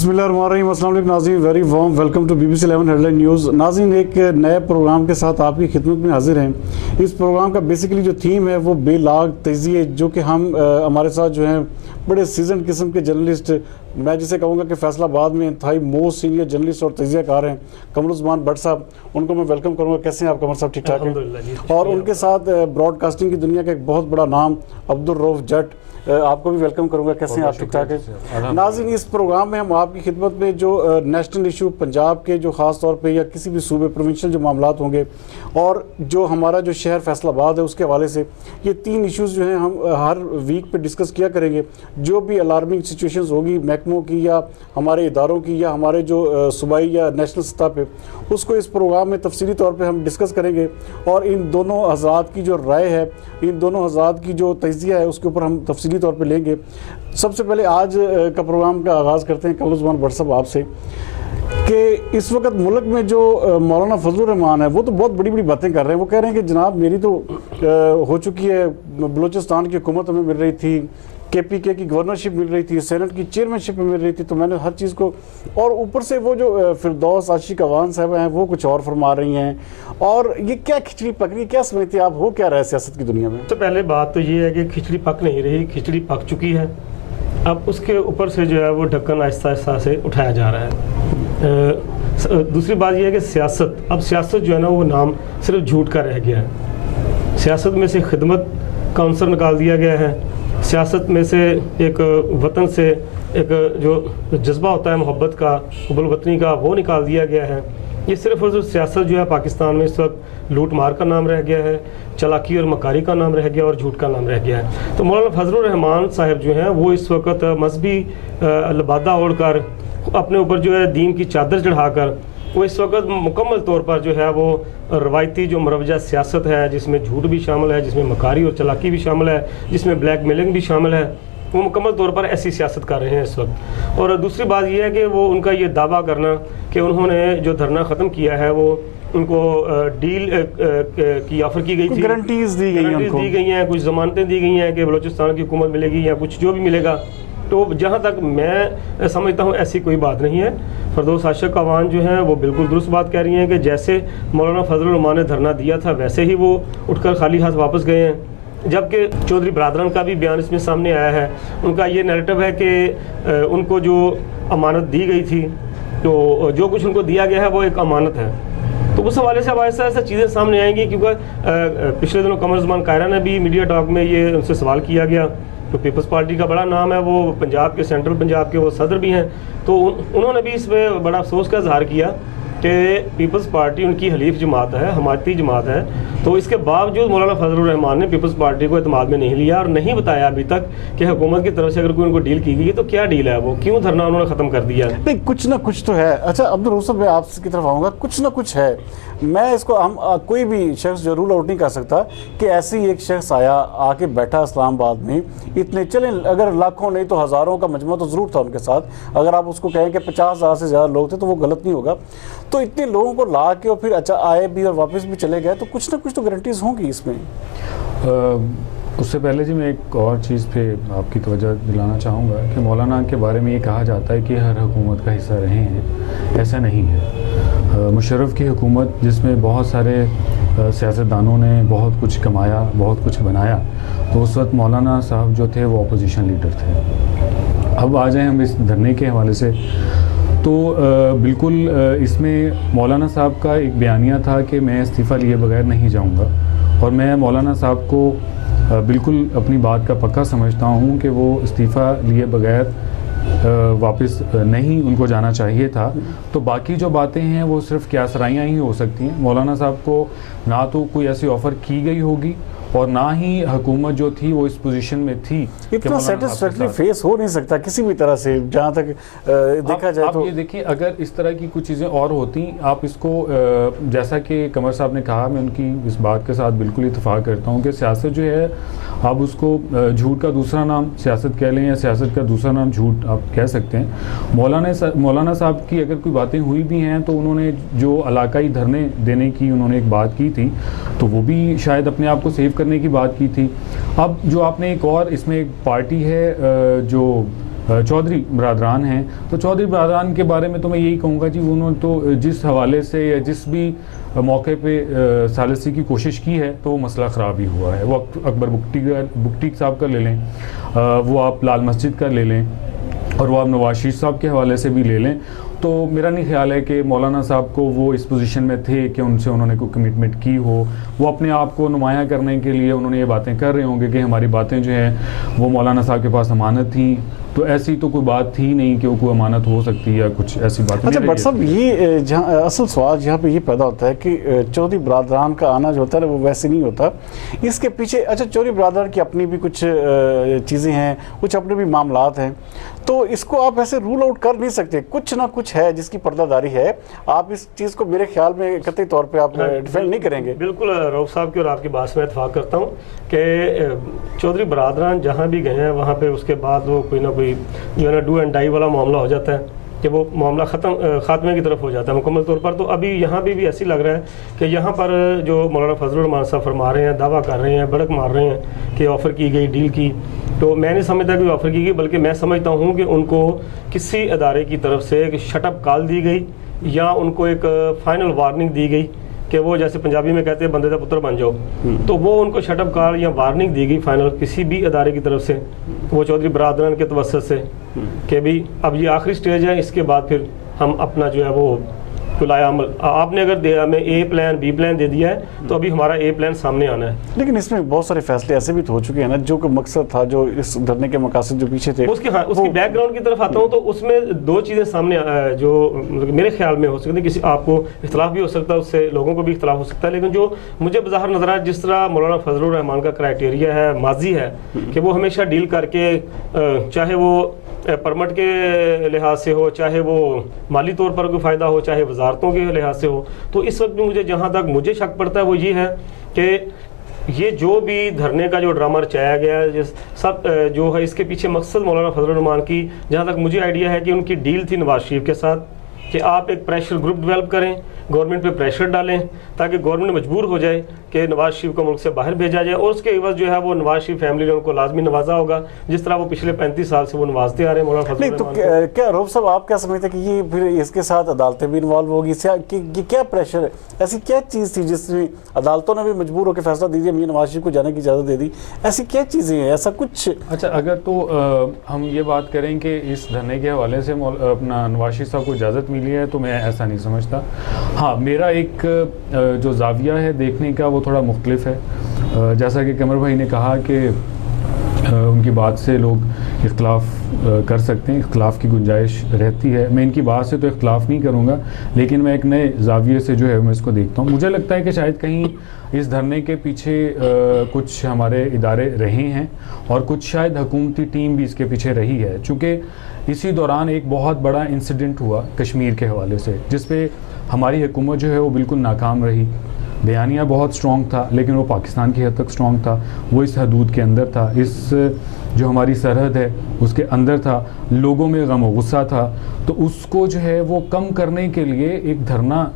बिस्मिल्लाहिर्रहमानिर्रहीम। अस्सलाम वालेकुम नाज़रीन, very warm welcome to BBC 11 headline news. नाज़रीन, एक नए प्रोग्राम के साथ आपकी खिदमत में हाजिर हैं। इस प्रोग्राम का बेसिकली जो थीम है वो बेलाग तजिए, जो कि हम हमारे साथ जो हैं बड़े सीजन किस्म के जर्नलिस्ट, मैं जिसे कहूँगा कि फैसलाबाद में इंतहाई मोस्ट सीनियर जर्नलिस्ट और तजियाकार हैं, कमरुज़्ज़मान भट्ट साहब, उनको मैं वेलकम करूँगा। कैसे हैं आप कमर साहब? ठीक ठाक हैं। और उनके साथ ब्रॉडकास्टिंग की दुनिया का एक बहुत बड़ा नाम अब्दुल रऊफ जट, आपको भी वेलकम करूंगा। कैसे हैं आप? ठीक ठाक है। नाज़रीन, इस प्रोग्राम में हम आपकी खिदमत में जो नेशनल इशू पंजाब के जो ख़ास तौर पे या किसी भी सूबे प्रोविंशियल जो मामलात होंगे और जो हमारा जो शहर फैसलाबाद है उसके हवाले से, ये 3 इश्यूज़ जो हैं हम हर वीक पे डिस्कस किया करेंगे। जो भी अलार्मिंग सिचुएशंस होगी महकमों की या हमारे इदारों की या हमारे जो सूबाई या नेशनल सतह पे, उसको इस प्रोग्राम में तफसीली तौर पे हम डिस्कस करेंगे। और इन दोनों हज़रात की जो राय है, इन दोनों हज़रात की जो तजिया है, उसके ऊपर हम तफसीली तौर पे लेंगे। सबसे पहले आज का प्रोग्राम का आगाज़ करते हैं कमरुज़्ज़मान भट्ट साहब आपसे, कि इस वक्त मुल्क में जो मौलाना फजलुर रहमान है वो तो बहुत बड़ी बड़ी बातें कर रहे हैं। वो कह रहे हैं कि जनाब मेरी तो हो चुकी है, बलूचिस्तान की हुकूमत हमें मिल रही थी, KPK की गवर्नरशिप मिल रही थी, सेनेट की चेयरमैनशिप मिल रही थी, तो मैंने हर चीज़ को, और ऊपर से वो जो फिरदौस आशिक अवान साहब हैं वो कुछ और फरमा रही हैं। और ये क्या खिचड़ी पक रही, क्या समझते हैं आप, हो क्या रहा है सियासत की दुनिया में? तो पहले बात तो ये है कि खिचड़ी पक नहीं रही, खिचड़ी पक चुकी है। अब उसके ऊपर से जो है वो ढक्कन आहिस्ता आहिस्ता से उठाया जा रहा है। दूसरी बात यह है कि सियासत, अब सियासत जो है ना वो नाम सिर्फ झूठ का रह गया है। सियासत में से खिदमत का अंसर निकाल दिया गया है। सियासत में से एक वतन से एक जो जज्बा होता है मोहब्बत का, हुब्बुल वतनी का, वो निकाल दिया गया है। ये सिर्फ और सिर्फ सियासत जो है पाकिस्तान में इस वक्त लूट मार का नाम रह गया है, चालाकी और मकारी का नाम रह गया और झूठ का नाम रह गया है। तो मौलाना फजलुर रहमान साहब जो हैं वो इस वक्त मजहबी लबादा ओढ़कर, अपने ऊपर जो है दीन की चादर चढ़ाकर, वो इस वक्त मुकम्मल तौर पर जो है वो रवायती जो मरवजा सियासत है, जिसमें झूठ भी शामिल है, जिसमें मकारी और चालाकी भी शामिल है, जिसमें ब्लैक मेलिंग भी शामिल है, वो मुकम्मल तौर पर ऐसी सियासत कर रहे हैं इस वक्त। और दूसरी बात यह है कि वो उनका ये दावा करना कि उन्होंने जो धरना ख़त्म किया है वो उनको डील की ऑफ़र की गई थी, गारंटीज दी गई हैं, कुछ ज़मानतें दी गई हैं कि बलूचिस्तान की हुकूमत मिलेगी या कुछ जो भी मिलेगा। तो जहाँ तक मैं समझता हूँ ऐसी कोई बात नहीं है। फिरदौस आशिक अवान जो हैं वो बिल्कुल दुरुस्त बात कह रही हैं कि जैसे मौलाना फजलुर रहमान ने धरना दिया था वैसे ही वो उठकर खाली हाथ वापस गए हैं। जबकि चौधरी बरादरान का भी बयान इसमें सामने आया है। उनका ये नैरेटिव है कि उनको जो अमानत दी गई थी, तो जो कुछ उनको दिया गया है वो एक अमानत है। तो उस हवाले से अब ऐसा ऐसा चीज़ें सामने आएंगी, क्योंकि पिछले दिनों कमरुज़्ज़मान कायरा ने भी मीडिया टॉक में ये उनसे सवाल किया गया। तो पीपल्स पार्टी का बड़ा नाम है, वो पंजाब के, सेंट्रल पंजाब के वो सदर भी हैं। तो उन्होंने भी इसमें बड़ा अफसोस का इजहार किया कि पीपल्स पार्टी उनकी हलीफ जमात है, हमायती जमात है। तो इसके बावजूद मौलाना फजलुर रहमान ने पीपल्स पार्टी को एतमाद में नहीं लिया और नहीं बताया अभी तक कि हुकूमत की तरफ से अगर कोई उनको डील की गई है तो क्या डील है, वो क्यों धरना उन्होंने ख़त्म कर दिया। नहीं, कुछ ना कुछ तो है। अच्छा अब्दुल रऊफ साहब, मैं आपकी तरफ आऊँगा, कुछ ना कुछ है। मैं इसको हम कोई भी शख्स जो रूल आउट नहीं कर सकता कि ऐसे ही एक शख्स आया, आके बैठा इस्लामाबाद में, इतने चलें अगर लाखों नहीं तो हज़ारों का मजमू तो ज़रूर था उनके साथ। अगर आप उसको कहें कि 50,000 से ज़्यादा लोग थे तो वो गलत नहीं होगा। तो इतने लोगों को ला के और फिर अच्छा आए भी और वापस भी चले गए, तो कुछ ना कुछ तो गारंटीज होंगी इसमें। उससे पहले जी मैं एक और चीज़ पे आपकी तवज्जो दिलाना चाहूँगा कि मौलाना के बारे में ये कहा जाता है कि हर हुकूमत का हिस्सा रहे हैं, ऐसा नहीं है। मुशर्रफ की हुकूमत जिसमें बहुत सारे सियासतदानों ने बहुत कुछ कमाया, बहुत कुछ बनाया, तो उस वक्त मौलाना साहब जो थे वो अपोजिशन लीडर थे। अब आ जाएँ हम इस धरने के हवाले से, तो बिल्कुल इसमें मौलाना साहब का एक बयानिया था कि मैं इस्तीफ़ा लिए बगैर नहीं जाऊँगा। और मैं मौलाना साहब को बिल्कुल अपनी बात का पक्का समझता हूँ कि वो इस्तीफ़ा लिए बगैर वापस नहीं उनको जाना चाहिए था। तो बाकी जो बातें हैं वो सिर्फ क्यासराइयाँ ही हो सकती हैं। मौलाना साहब को ना तो कोई ऐसी ऑफ़र की गई होगी और ना ही हुकूमत जो थी वो इस पोजीशन में थी। इतना सेटिस्फैक्टरी फेस हो नहीं सकता किसी भी तरह से, जहाँ तक देखा जाए। तो ये देखिए, अगर इस तरह की कुछ चीज़ें और होती, आप इसको जैसा कि कमर साहब ने कहा, मैं उनकी इस बात के साथ बिल्कुल इत्तेफाक करता हूँ कि सियासत जो है, आप उसको झूठ का दूसरा नाम सियासत कह लें या सियासत का दूसरा नाम झूठ आप कह सकते हैं। मौलाना साहब की अगर कोई बातें हुई भी हैं तो उन्होंने जो इलाकाई धरने देने की उन्होंने एक बात की थी, तो वो भी शायद अपने आप को सेव करने की बात की थी। अब जो आपने एक और इसमें एक पार्टी है जो चौधरी बरादरान हैं, तो चौधरी बरादरान के बारे में तो मैं यही कहूँगा जी, उन्होंने तो जिस हवाले से या जिस भी मौके पे सालिसी की कोशिश की है तो वो मसला ख़राब ही हुआ है। वो अकबर बुगटी साहब का ले लें, वो आप लाल मस्जिद का ले लें, और वो आप नवाज शरीफ साहब के हवाले से भी ले लें, तो मेरा नहीं ख्याल है कि मौलाना साहब को वो इस पोजीशन में थे कि उनसे उन्होंने कोई कमिटमेंट की हो। वो अपने आप को नुमाया करने के लिए उन्होंने ये बातें कर रहे होंगे कि हमारी बातें जो हैं वो मौलाना साहब के पास अमानत थी, तो ऐसी तो कोई बात थी नहीं कि वो कोई अमानत हो सकती है या कुछ ऐसी बात। अच्छा बट साहब, ये जहाँ असल सवाल यहाँ पे ये पैदा होता है कि चौधरी बरादरान का आना जो होता है वो वैसे नहीं होता, इसके पीछे अच्छा चौधरी बरादरान की अपनी भी कुछ चीज़ें हैं, कुछ अपने भी मामलात हैं, तो इसको आप ऐसे रूल आउट कर नहीं सकते, कुछ ना कुछ है जिसकी पर्दादारी है। आप इस चीज़ को मेरे ख्याल में कतई तौर पे आप डिफेंड नहीं करेंगे। बिल्कुल रऊफ साहब की और आपकी बात से मैं इत्तेफाक करता हूँ कि चौधरी बरादरान जहाँ भी गए हैं वहाँ पे उसके बाद वो कोई ना कोई जो है ना डू एंड डाई वाला मामला हो जाता है कि वो मामला खात्मे की तरफ हो जाता है मुकम्मल तौर पर। तो अभी यहाँ भी ऐसी लग रहा है कि यहाँ पर जो मौलाना फजलुर रहमान साहब फरमा रहे हैं, दावा कर रहे हैं, बड़क मार रहे हैं कि ऑफ़र की गई डील की, तो मैं नहीं समझता कि ऑफ़र की गई, बल्कि मैं समझता हूँ कि उनको किसी अदारे की तरफ से एक शटअप कॉल दी गई या उनको एक फ़ाइनल वार्निंग दी गई कि वो जैसे पंजाबी में कहते हैं बंदे का पुत्र बन जाओ, तो वो उनको शटअप कॉल या वार्निंग दी गई फाइनल किसी भी अदारे की तरफ से, वो चौधरी बरादरान के तवस्सुत से कि भी अब ये आखिरी स्टेज है, इसके बाद फिर हम अपना जो है वो तुलाया अमल, आपने अगर हमें ए प्लान बी प्लान दे दिया है तो अभी हमारा ए प्लान सामने आना है। लेकिन इसमें बहुत सारे फैसले ऐसे भी तो हो चुके हैं ना, जो मकसद था, जो इस धरने के मकासद जो पीछे थे उसकी बैकग्राउंड की तरफ आता हूँ, तो उसमें दो चीज़ें सामने जो मेरे ख्याल में हो सकती है, किसी आपको इख्तलाफ भी हो सकता है, उससे लोगों को भी इख्तलाफ हो सकता है, लेकिन जो मुझे बाहर नजर आया जिस तरह मौलाना फजलुर रहमान का क्राइटेरिया है, माजी है कि वो हमेशा डील करके, चाहे वो परमिट के लिहाज से हो, चाहे वो माली तौर पर कोई फ़ायदा हो, चाहे वजारतों के लिहाज से हो, तो इस वक्त भी मुझे जहाँ तक मुझे शक पड़ता है वो ये है कि ये जो भी धरने का जो ड्रामा रचाया गया है सब जो है, इसके पीछे मकसद मौलाना फजलुर रहमान की जहाँ तक मुझे आइडिया है कि उनकी डील थी नवाज शरीफ के साथ कि आप एक प्रेशर ग्रुप डेवलप करें, गवर्नमेंट पे प्रेशर डालें ताकि गवर्नमेंट मजबूर हो जाए कि नवाज शरीफ को मुल्क से बाहर भेजा जाए, और उसके एवज जो है वो नवाज शरीफ फैमिली ने उनको लाजमी नवाजा होगा जिस तरह वो पिछले 35 साल से वो नवाजते आ रहे हैं मौलाना फजलुर रहमान को। क्या रऊफ साहब आप क्या समझते हैं कि ये फिर इसके साथ अदालतें भी इन्वॉल्व होगी, कि क्या प्रेशर है, ऐसी क्या चीज़ थी जिसमें अदालतों ने भी मजबूर होकर फैसला दे दिया, नवाज शरीफ को जाने की इजाज़त दे दी, ऐसी क्या चीज़ें हैं, ऐसा कुछ? अच्छा, अगर तो हम ये बात करें कि इस धरने के हवाले से अपना नवाज शरीफ साहब को इजाज़त मिली है, तो मैं ऐसा नहीं समझता। हाँ, मेरा एक जो जाविया है देखने का वो थोड़ा मुख्तलिफ है। जैसा कि कमर भाई ने कहा कि उनकी बात से लोग इख्तलाफ कर सकते हैं, इख्तलाफ की गुंजाइश रहती है। मैं इनकी बात से तो इख्तलाफ नहीं करूँगा, लेकिन मैं एक नए जाविये से जो है मैं इसको देखता हूँ। मुझे लगता है कि शायद कहीं इस धरने के पीछे कुछ हमारे इदारे रहे हैं और कुछ शायद हुकूमती टीम भी इसके पीछे रही है, चूँकि इसी दौरान एक बहुत बड़ा इंसिडेंट हुआ कश्मीर के हवाले से जिस पे हमारी हुकूमत जो है वो बिल्कुल नाकाम रही। बयानिया बहुत स्ट्रॉन्ग था लेकिन वो पाकिस्तान की हद तक स्ट्रॉन्ग था, वो इस हदूद के अंदर था, इस जो हमारी सरहद है उसके अंदर था, लोगों में गम और गुस्सा था, तो उसको जो है वो कम करने के लिए एक धरना,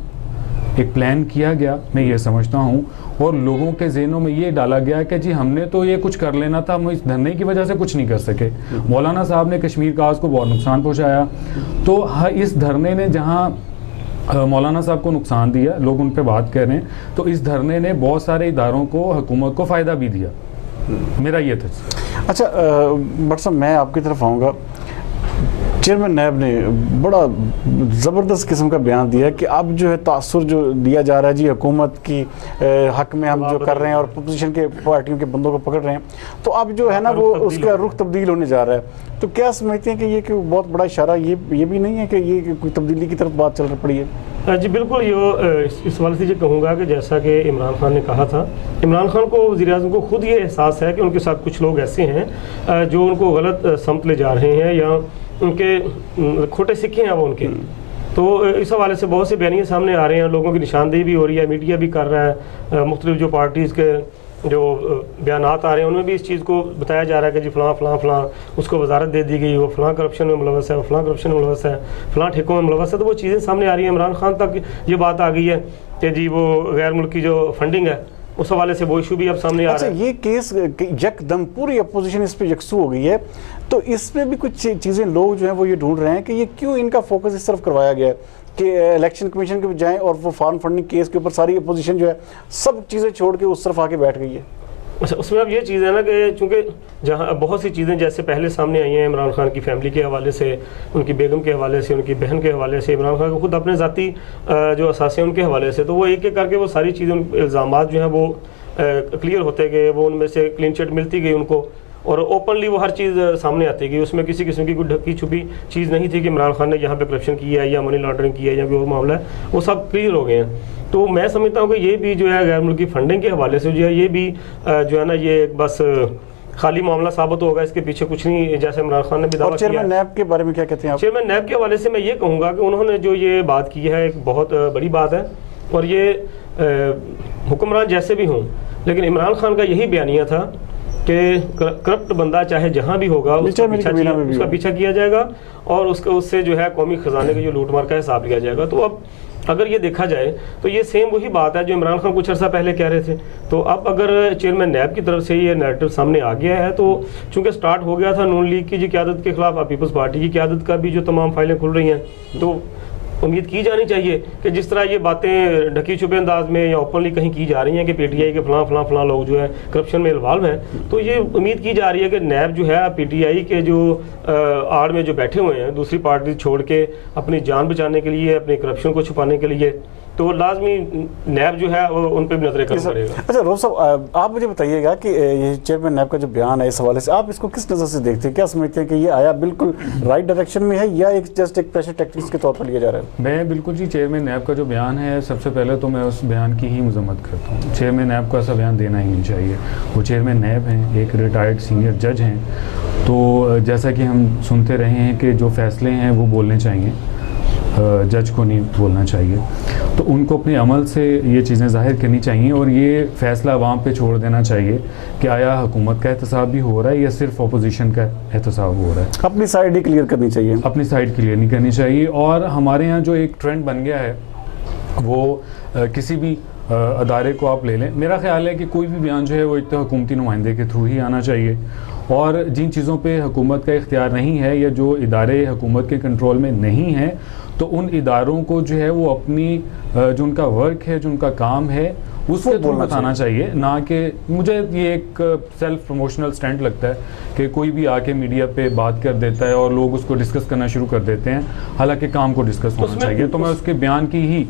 एक प्लान किया गया, मैं ये समझता हूँ, और लोगों के जहनों में ये डाला गया कि जी हमने तो ये कुछ कर लेना था, हम इस धरने की वजह से कुछ नहीं कर सके। मौलाना साहब ने कश्मीर काज को बहुत नुकसान पहुँचाया, तो इस धरने ने जहाँ मौलाना साहब को नुकसान दिया, लोग उन पे बात कर रहे हैं, तो इस धरने ने बहुत सारे इदारों को, हुकूमत को फ़ायदा भी दिया। मेरा ये था। अच्छा बट साहब मैं आपकी तरफ आऊँगा। चेयरमैन नैब ने बड़ा ज़बरदस्त किस्म का बयान दिया कि अब जो है तासुर जो दिया जा रहा है जी हुकूमत की हक में हम जो कर रहे हैं और अपोजिशन के पार्टियों के बंदों को पकड़ रहे हैं, तो अब जो है ना वो उसका रुख तब्दील होने जा रहा है। तो क्या समझते हैं कि ये बहुत बड़ा इशारा ये भी नहीं है कि ये कोई तब्दीली की तरफ बात चल पड़ी है? जी बिल्कुल, ये इस वाले से ये कहूँगा कि जैसा कि इमरान खान ने कहा था, इमरान खान को, वज़ीर-ए-आज़म को खुद ये एहसास है कि उनके साथ कुछ लोग ऐसे हैं जो उनको गलत समत ले जा रहे हैं या उनके खोटे सिक्के हैं वो उनके। तो इस हवाले से बहुत से बयानियाँ सामने आ रहे हैं, लोगों की निशानदेही भी हो रही है, मीडिया भी कर रहा है, मुख्तलिफ जो पार्टीज़ के जो बयानात आ रहे हैं उनमें भी इस चीज़ को बताया जा रहा है कि जी फ़लाँ उसको वजारत दे दी गई, वो फ़लाँ करप्शन में मुलवस है, वो फ़लाँ करप्शन में मुलवस है, फ़लाँ ठेकों में मुलवस है। तो वो चीज़ें सामने आ रही हैं। इमरान खान तक ये बात आ गई है कि जी वो गैर मुल्की जो फंडिंग है उस हवाले से वो इशू भी अब सामने आ अच्छा, रहा है। ये केस यकदम पूरी अपोजिशन इस पे यकसू हो गई है, तो इसमें भी कुछ चीज़ें लोग जो हैं वो ये ढूंढ रहे हैं कि ये क्यों इनका फोकस इस तरफ करवाया गया है कि इलेक्शन कमीशन के बजाय और वो फॉर्म फंडिंग केस के ऊपर सारी अपोजिशन जो है सब चीज़ें छोड़ के उस तरफ आके बैठ गई है। अच्छा, उसमें अब ये चीज़ है ना कि चूँकि जहाँ बहुत सी चीज़ें जैसे पहले सामने आई हैं इमरान खान की फैमिली के हवाले से, उनकी बेगम के हवाले से, उनकी बहन के हवाले से, इमरान खान को खुद अपने ज़ाती जो असासे उनके हवाले से, तो वो एक एक करके वो सारी चीज़ें, इल्ज़ामात जो हैं वो क्लियर होते गए, वो उनमें से क्लीन चिट मिलती गई उनको, और ओपनली वो हर चीज़ सामने आती गई। उसमें किसी किस्म की कोई ढकी छुपी चीज़ नहीं थी कि इमरान खान ने यहाँ पे करप्शन किया है या मनी लॉन्ड्रिंग किया है या कोई और मामला है, वो सब क्लियर हो गए हैं। तो मैं समझता हूँ कि ये भी जो है गैर मुल्की फंडिंग के हवाले से जो है ये भी जो है ना ये एक बस खाली मामला साबित होगा, इसके पीछे कुछ नहीं, जैसे इमरान खान ने भी दावा किया। चेयरमैन नैब के बारे में क्या कहते हैं आप? चेयरमैन नैब के हवाले से मैं ये कहूँगा कि उन्होंने जो ये बात की है एक बहुत बड़ी बात है, और ये हुक्मरान जैसे भी हों, लेकिन इमरान खान का यही बयानिया था कि करप्ट बंदा चाहे जहाँ भी होगा उसका पीछा किया जाएगा और उससे जो है कौमी खजाने के जो लूटमार का हिसाब लिया जाएगा। तो अब अगर ये देखा जाए तो ये सेम वही बात है जो इमरान खान कुछ अर्सा पहले कह रहे थे। तो अब अगर चेयरमैन नैब की तरफ से ये नैरेटिव सामने आ गया है, तो चूंकि स्टार्ट हो गया था नून लीग की जी क़यादत के खिलाफ, अब पीपल्स पार्टी की क़यादत का भी जो तमाम फाइलें खुल रही हैं, तो उम्मीद की जानी चाहिए कि जिस तरह ये बातें ढकी छुपे अंदाज में या ओपनली कहीं की जा रही हैं कि पीटीआई के फलां लोग जो है करप्शन में इन्वॉल्व हैं, तो ये उम्मीद की जा रही है कि नैब जो है पीटीआई के जो आड़ में जो बैठे हुए हैं दूसरी पार्टी छोड़ के अपनी जान बचाने के लिए, अपनी करप्शन को छुपाने के लिए, तो लाजमी नैब जो है वो उन पर भी नजर करना पड़ेगा। अच्छा रऊफ साहब, आप मुझे बताइएगा कि ये चेयरमैन नैब का जो बयान है इस हवाले से आप इसको किस नज़र से देखते हैं? क्या समझते हैं कि ये आया बिल्कुल राइट डायरेक्शन में है या एक जस्ट एक प्रेशर टैक्टिक्स के तौर पर लिया जा रहा है? मैं बिल्कुल जी, चेयरमैन नैब का जो बयान है, सबसे पहले तो मैं उस बयान की ही मजम्मत करता हूँ। चेयरमैन नैब को ऐसा बयान देना ही नहीं चाहिए। वो चेयरमैन नैब हैं, एक रिटायर्ड सीनियर जज हैं, तो जैसा कि हम सुनते रहे हैं कि जो फैसले हैं वो बोलने चाहिए, जज को नहीं बोलना चाहिए। तो उनको अपने अमल से ये चीज़ें ज़ाहिर करनी चाहिए और ये फ़ैसला अवाम पे छोड़ देना चाहिए कि आया हुकूमत का एहतसाब भी हो रहा है या सिर्फ अपोजिशन का एहतसाब हो रहा है। अपनी साइड ही क्लियर करनी चाहिए, अपनी साइड क्लियर नहीं करनी चाहिए। और हमारे यहाँ जो एक ट्रेंड बन गया है वो किसी भी अदारे को आप ले लें, मेरा ख्याल है कि कोई भी बयान जो है वो एक तो हुकूमती नुमाइंदे के थ्रू ही आना चाहिए, और जिन चीज़ों पे हुकूमत का इख्तियार नहीं है या जो इदारे हुकूमत के कंट्रोल में नहीं हैं, तो उन इदारों को जो है वो अपनी जो उनका वर्क है, जो उनका काम है, उसके थ्रू बताना चाहिए। ना कि मुझे ये एक सेल्फ प्रमोशनल स्टंट लगता है कि कोई भी आके मीडिया पे बात कर देता है और लोग उसको डिस्कस करना शुरू कर देते हैं, हालांकि काम को डिस्कस होना चाहिए। तो मैं उसके बयान की ही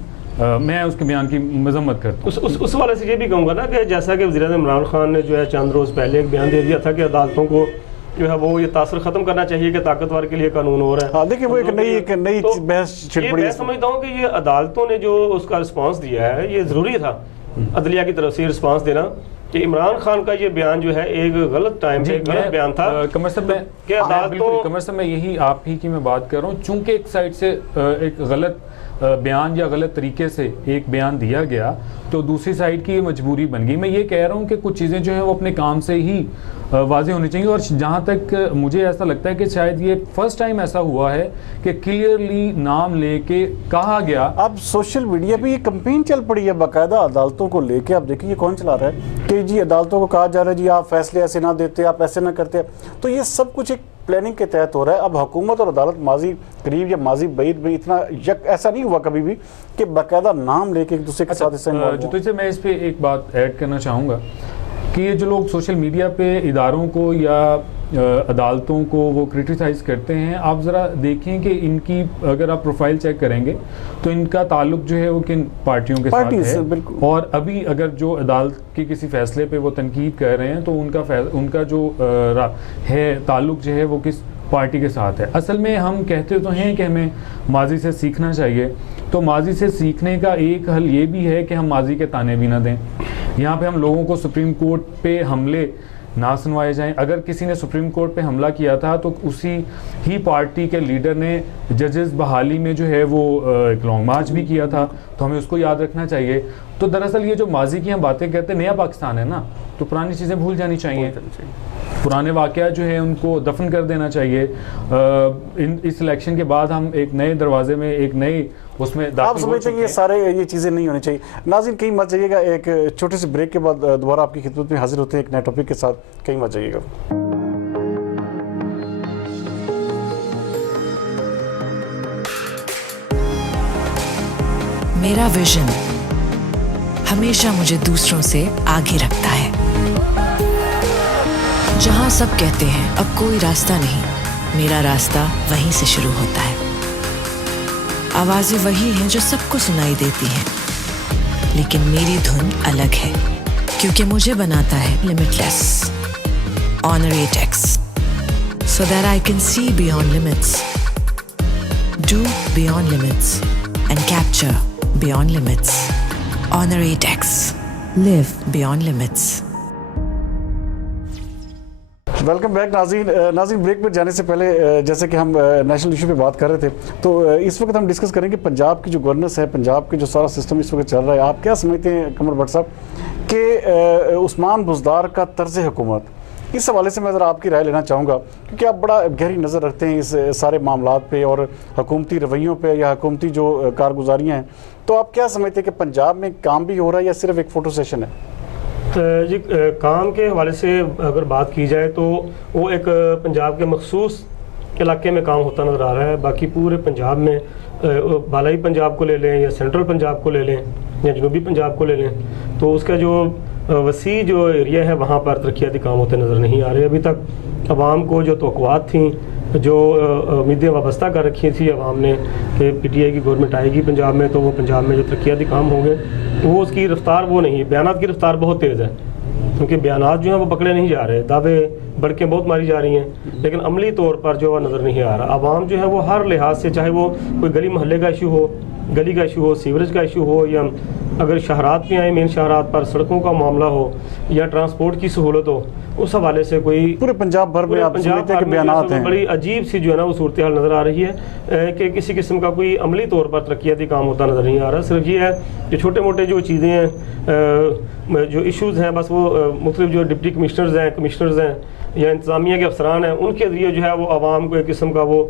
मजम्मत करता हूँ। उस वाले से ये भी कहूँगा ना कि जैसा कि वज़ीर-ए-आज़म इमरान खान ने जो है चंद रोज़ पहले एक बयान दे दिया था कि अदालतों को जो है वो ये तासर ख़त्म करना चाहिए कि ताकतवर के लिए कानून हो रहा है। हाँ, देखिए वो एक नई बहस छिड़ पड़ी है। मैं समझता हूँ कि ये अदालतों ने जो उसका रिस्पांस दिया है ये ज़रूरी था अदलिया की तरफ से रिस्पांस देना कि इमरान खान का ये बयान जो है एक गलत टाइम पे गलत बयान था। कमर साहब मैं यही आप ही की मैं बात कर रहा हूँ, चूंकि एक साइड से एक गलत बयान या गलत तरीके से एक बयान दिया गया तो दूसरी साइड की ये मजबूरी बन गई। मैं ये कह रहा हूँ कि कुछ चीज़ें जो है वो अपने काम से ही वाज़ेह होनी चाहिए, और जहाँ तक मुझे ऐसा लगता है कि शायद ये फर्स्ट टाइम ऐसा हुआ है कि क्लियरली नाम लेके कहा गया। अब सोशल मीडिया पे ये कैंपेन चल पड़ी है बाकायदा अदालतों को लेके, आप देखिए ये कौन चला रहा है कि जी अदालतों को कहा जा रहा है जी आप फैसले ऐसे ना देते, आप ऐसे ना करते, तो ये सब कुछ एक प्लानिंग के तहत हो रहा है। अब हुकूमत और अदालत माजी करीब या माजी बैद में इतना ऐसा नहीं हुआ कभी भी कि बाकायदा नाम लेके एक दूसरे के साथ इससे तो मैं इस पर एक बात ऐड करना चाहूँगा कि ये जो लोग सोशल मीडिया पे इदारों को या अदालतों को वो क्रिटिसाइज़ करते हैं, आप ज़रा देखें कि इनकी अगर आप प्रोफाइल चेक करेंगे तो इनका ताल्लुक जो है वो किन पार्टियों के साथ है, और अभी अगर जो अदालत के किसी फैसले पे वो तनकीद कर रहे हैं तो उनका जो है ताल्लुक जो है वो किस पार्टी के साथ है। असल में हम कहते तो हैं कि हमें माजी से सीखना चाहिए, तो माजी से सीखने का एक हल ये भी है कि हम माजी के ताने भी ना दें। यहाँ पे हम लोगों को सुप्रीम कोर्ट पे हमले ना सुनवाए जाएं। अगर किसी ने सुप्रीम कोर्ट पे हमला किया था तो उसी ही पार्टी के लीडर ने जजेस बहाली में जो है वो एक लॉन्ग मार्च भी किया था, तो हमें उसको याद रखना चाहिए। तो दरअसल ये जो माजी की हम बातें कहते हैं, नया पाकिस्तान है ना, तो पुरानी चीज़ें भूल जानी चाहिए, पुराने वाक़या जो है उनको दफन कर देना चाहिए। इस इलेक्शन के बाद हम एक नए दरवाजे में, एक नए उसमें आप समझते हैं ये चीज़ें नहीं होनी चाहिए। नाज़रीन कहीं मत जाइएगा, एक छोटे से ब्रेक के बाद दोबारा आपकी खिदमत में हाजिर होते हैं एक नए टॉपिक के साथ, कहीं मत जाइएगा। मेरा विजन हमेशा मुझे दूसरों से आगे रखता है। जहां सब कहते हैं अब कोई रास्ता नहीं, मेरा रास्ता वहीं से शुरू होता है। आवाजें वही हैं जो सबको सुनाई देती हैं, लेकिन मेरी धुन अलग है, क्योंकि मुझे बनाता है limitless honour attacks, so that I can see beyond limits, do beyond limits and capture beyond limits. Honor 8X. Live beyond limits. Welcome back नाज़रीन ब्रेक पर जाने से पहले जैसे कि हम नेशनल इशू पे बात कर रहे थे, तो इस वक्त हम डिस्कस करेंगे पंजाब की जो गवर्नेंस है, पंजाब के जो सारा सिस्टम इस वक्त चल रहा है। आप क्या समझते हैं कमर भट्ट साहब कि उस्मान बुज़दार का तर्ज हुकूमत, इस हवाले से मैं ज़रा आपकी राय लेना चाहूँगा, क्योंकि आप बड़ा गहरी नज़र रखते हैं इस सारे मामलात पे और हुकूमती रवैयों पे या हुकूमती जो कारगुजारियाँ हैं, तो आप क्या समझते हैं कि पंजाब में काम भी हो रहा है या सिर्फ एक फ़ोटो सेशन है? जी, काम के हवाले से अगर बात की जाए तो वो एक पंजाब के मखसूस इलाके में काम होता नज़र आ रहा है। बाकी पूरे पंजाब में बालाई पंजाब को ले लें या सेंट्रल पंजाब को ले लें या जनूबी पंजाब को ले लें, तो उसका जो वसी जो एरिया है वहाँ पर तरक्याती काम होते नज़र नहीं आ रहे। अभी तक आवाम को जो तवक्कुआत थी, जो उम्मीदें वाबस्ता कर रखी थी आवाम ने कि PTI की गवर्नमेंट आएगी पंजाब में तो वो पंजाब में जो तरक्याती काम होंगे, वो उसकी रफ्तार वो नहीं है। बयानात की रफ्तार बहुत तेज़ है, क्योंकि बयानात जो हैं वो पकड़े नहीं जा रहे, दावे बड़कें बहुत मारी जा रही हैं, लेकिन अमली तौर पर जो नज़र नहीं आ रहा। आवाम जो है वो हर लिहाज से, चाहे वो कोई गली मोहल्ले का इशू हो, गली का इशू हो, सीवरेज का इशू हो, या अगर शहरात में आए मेन शहरात पर सड़कों का मामला हो या ट्रांसपोर्ट की सहूलत हो, उस हवाले से कोई पूरे पंजाब भर में आप समझते हैं कि बयानात हैं, बड़ी अजीब सी जो है ना वो सूरत हाल नज़र आ रही है कि किसी किस्म का कोई अमली तौर पर तरक्याती काम होता नज़र नहीं आ रहा। सिर्फ ये है कि छोटे मोटे जो चीज़ें हैं, जो इशूज़ हैं, बस वो मुख्तलिफ जो डिप्टी कमिश्नर्स हैं या इंतज़ामिया के अफसरान हैं, उनके ज़रिए जो है वो आवाम को एक किस्म का वो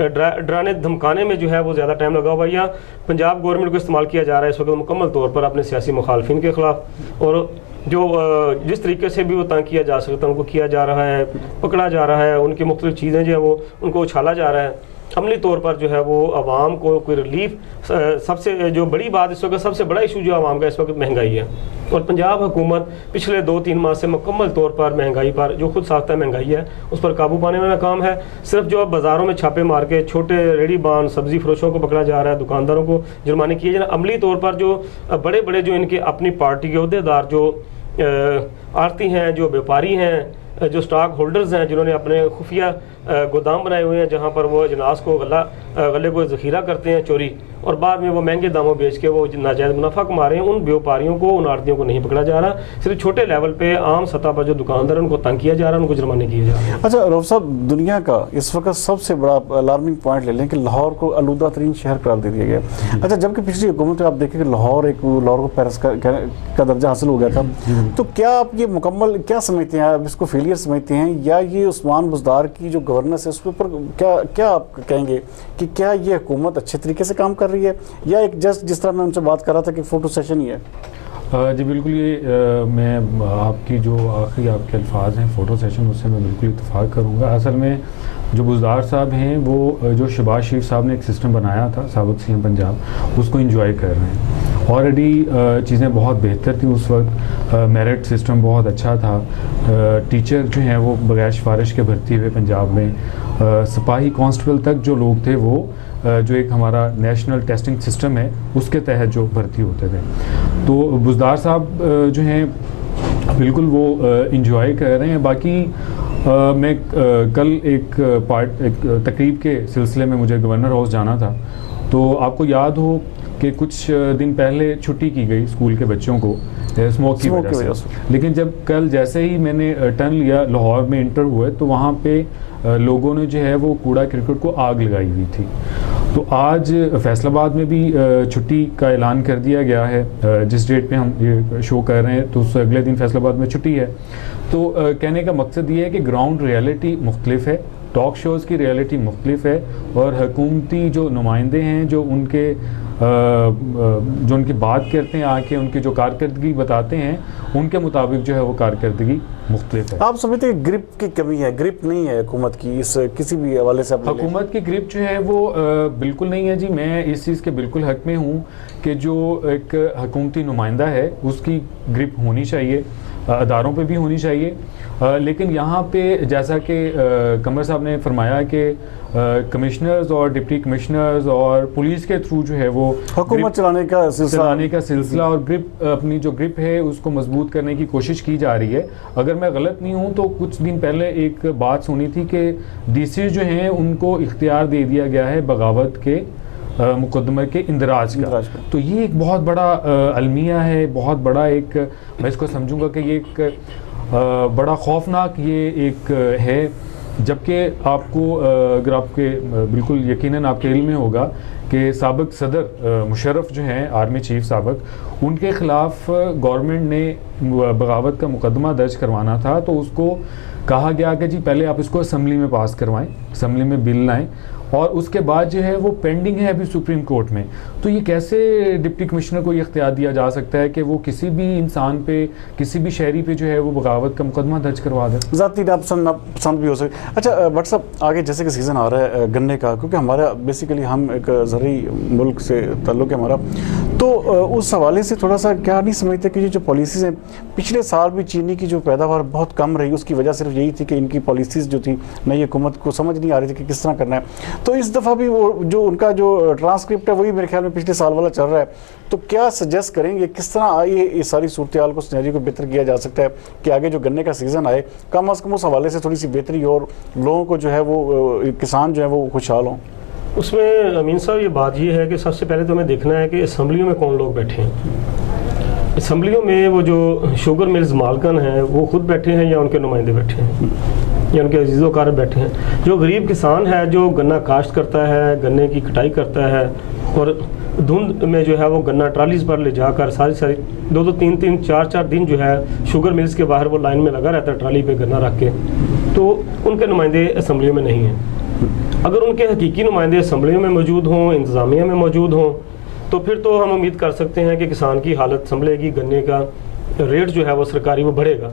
डराने धमकाने में जो है वो ज़्यादा टाइम लगा हुआ है, या पंजाब गवर्नमेंट को इस्तेमाल किया जा रहा है इस वक्त मुकम्मल तौर पर अपने सियासी मुखालफिन के ख़िलाफ़। और जो जिस तरीके से भी वो तंग किया जा सकता है उनको किया जा रहा है, पकड़ा जा रहा है, उनकी मुख्तलिफ चीज़ें जो है वो उनको उछाला जा रहा है। अमली तौर पर जो है वो आवाम को कोई रिलीफ, सबसे जो बड़ी बात इस वक्त, सबसे बड़ा इशू जो आवाम का इस वक्त महंगाई है, और पंजाब हुकूमत पिछले 2-3 माह से मुकम्मल तौर पर महंगाई पर, जो खुद साख्ता महंगाई है, उस पर काबू पाने में नाकाम है। सिर्फ जो बाज़ारों में छापे मार के छोटे रेडी बान सब्ज़ी फरोशों को पकड़ा जा रहा है, दुकानदारों को जुर्माने किए जा रहे हैं। अमली तौर पर जो बड़े बड़े जो इनके अपनी पार्टी के अहदेदार, जो आरती हैं, जो व्यापारी हैं, जो स्टॉक होल्डर्स हैं, जिन्होंने अपने खुफिया गोदाम बनाए हुए हैं जहाँ पर वो अजनास को गले को ज़ख़ीरा करते हैं चोरी, और बाद में वो महंगे दामों बेच के वो नाजायज़ मुनाफा कमा रहे हैं, उन व्यापारियों को, उन आड़तियों को नहीं पकड़ा जा रहा। सिर्फ छोटे लेवल पे आम सतह पर जो दुकानदार हैं उनको तंग किया जा रहा है, उनको जुर्माने किए जा रहे हैं। अच्छा रऊफ साहब, दुनिया का इस वक्त सबसे बड़ा अलार्मिंग पॉइंट ले लें कि लाहौर को आलूदा तरीन शहर करार दे दिया गया। अच्छा, जबकि पिछली हुकूमत में आप देखें कि लाहौर को पेरिस का दर्जा हासिल हो गया था, तो क्या आप ये मुकम्मल क्या समझते हैं, आप इसको फेलियर समझते हैं, या ये उस्मान बुज़दार की जो गवर्नेंस है उसके ऊपर क्या आप कहेंगे कि क्या ये हुकूमत अच्छे तरीके से काम कर रही है, या एक जस्ट जिस तरह मैं उनसे बात कर रहा था कि फ़ोटो सेशन ही है? जी बिल्कुल, ये मैं आपकी जो आखिरी आपके अल्फाज हैं फ़ोटो सेशन, उससे मैं बिल्कुल इत्तेफाक करूँगा। असल में जो बुज़दार साहब हैं वो जो शहबाज शरीफ साहब ने एक सिस्टम बनाया था साबिक़ CM पंजाब, उसको इंजॉय कर रहे हैं। ऑलरेडी चीज़ें बहुत बेहतर थी उस वक्त, मेरिट सिस्टम बहुत अच्छा था, टीचर जो हैं वो बगैर सिफारिश के भर्ती हुए पंजाब में, सिपाही कांस्टेबल तक जो लोग थे वो जो एक हमारा नेशनल टेस्टिंग सिस्टम है उसके तहत जो भर्ती होते थे। तो बुज़दार साहब जो हैं बिल्कुल वो इंजॉय कर रहे हैं। बाकी मैं कल एक तकरीब के सिलसिले में मुझे गवर्नर हाउस जाना था, तो आपको याद हो कि कुछ दिन पहले छुट्टी की गई स्कूल के बच्चों को स्मोक की वजह से, लेकिन जब कल जैसे ही मैंने टर्न लिया, लाहौर में इंटर हुए, तो वहाँ पे लोगों ने जो है वो कूड़ा क्रिकेट को आग लगाई हुई थी। तो आज फैसलाबाद में भी छुट्टी का ऐलान कर दिया गया है। जिस डेट पे हम ये शो कर रहे हैं तो उससे अगले दिन फैसलाबाद में छुट्टी है। तो कहने का मकसद ये है कि ग्राउंड रियलिटी मुख्तलिफ है, टॉक शोज़ की रियलिटी मुख्तलिफ है, और हुकूमती जो नुमाइंदे हैं जो उनकी बात करते हैं, आके उनकी जो कारकर्दगी बताते हैं, उनके मुताबिक जो है वो कारकर्दगी मुख्तलिफ है। आप समझते हैं ग्रिप की कमी है, ग्रिप नहीं है हुकूमत की इस किसी भी हवाले से? हुकूमत की ग्रिप जो है वो बिल्कुल नहीं है जी। मैं इस चीज़ के बिल्कुल हक में हूँ कि जो एक हुकूमती नुमाइंदा है उसकी ग्रिप होनी चाहिए, अदारों पे भी होनी चाहिए। लेकिन यहाँ पे जैसा कि कमर साहब ने फरमाया कि कमिश्नर्स और डिप्टी कमिश्नर्स और पुलिस के थ्रू जो है वो हुकूमत चलाने का सिलसिला और ग्रिप, अपनी जो ग्रिप है उसको मजबूत करने की कोशिश की जा रही है। अगर मैं गलत नहीं हूँ तो कुछ दिन पहले एक बात सुनी थी कि डीसी जो हैं उनको इख्तियार दे दिया गया है बगावत के मुकदमे के इंदराज का। तो ये एक बहुत बड़ा अलमिया है, बहुत बड़ा एक, मैं इसको समझूंगा कि ये एक बड़ा खौफनाक ये एक है। जबकि आपको अगर आपके बिल्कुल यकीनन आपके इल्म में होगा कि साबिक सदर मुशर्रफ जो हैं आर्मी चीफ साबिक, उनके ख़िलाफ़ गवर्नमेंट ने बगावत का मुकदमा दर्ज करवाना था। तो उसको कहा गया कि जी पहले आप इसको असम्बली में पास करवाएं, असम्बली में बिल लाएं, और उसके बाद जो है वो पेंडिंग है अभी सुप्रीम कोर्ट में। तो ये कैसे डिप्टी कमिश्नर को ये इख्तियार दिया जा सकता है कि वो किसी भी इंसान पे, किसी भी शहरी पे जो है वो बगावत का मुकदमा दर्ज करवा दे? ज़ाती नापसंद भी हो सके। अच्छा भट्ट साहब, आगे जैसे कि सीज़न आ रहा है गन्ने का, क्योंकि हमारा बेसिकली हम एक ज़रूरी मुल्क से ताल्लुक़ है हमारा, तो उस हवाले से थोड़ा सा क्या नहीं समझते कि ये जो पॉलिसीज़ हैं, पिछले साल भी चीनी की जो पैदावार बहुत कम रही, उसकी वजह सिर्फ यही थी कि इनकी पॉलिसीज़ जो थी नई हुकूमत को समझ नहीं आ रही थी कि किस तरह करना है। तो इस दफ़ा भी वो जो उनका जो ट्रांसक्रिप्ट है वही मेरे ख्याल में पिछले साल वाला चल रहा है। तो क्या सजेस्ट करेंगे किस तरह ये सारी सूरत हाल को, सिनेरियो को बेहतर किया जा सकता है कि आगे जो गन्ने का सीज़न आए कम अज़ कम उस हवाले से थोड़ी सी बेहतरी हो और लोगों को जो है वो किसान जो है वो खुशहाल हों? उसमें अमीन साहब ये बात ये है कि सबसे पहले तो हमें देखना है कि असम्बलियों में कौन लोग बैठे हैं। असम्बलियों में वो जो शुगर मिल्स मालकन हैं वो खुद बैठे हैं या उनके नुमाइंदे बैठे हैं या उनके अजीज़ो कार बैठे हैं। जो गरीब किसान है जो गन्ना काश्त करता है, गन्ने की कटाई करता है और धुंध में जो है वो गन्ना ट्रालीज पर ले जाकर सारी 2-2, 3-3, 4-4 दिन जो है शुगर मिल्स के बाहर वो लाइन में लगा रहता है ट्राली पे गन्ना रख के, तो उनके नुमाइंदे असम्बलियों में नहीं हैं। अगर उनके हकीकी नुमाइंदे असम्बलियों में मौजूद हों, इंतज़ामिया में मौजूद हों, तो फिर तो हम उम्मीद कर सकते हैं कि किसान की हालत संभलेगी, गन्ने का रेट जो है वो सरकारी वो बढ़ेगा।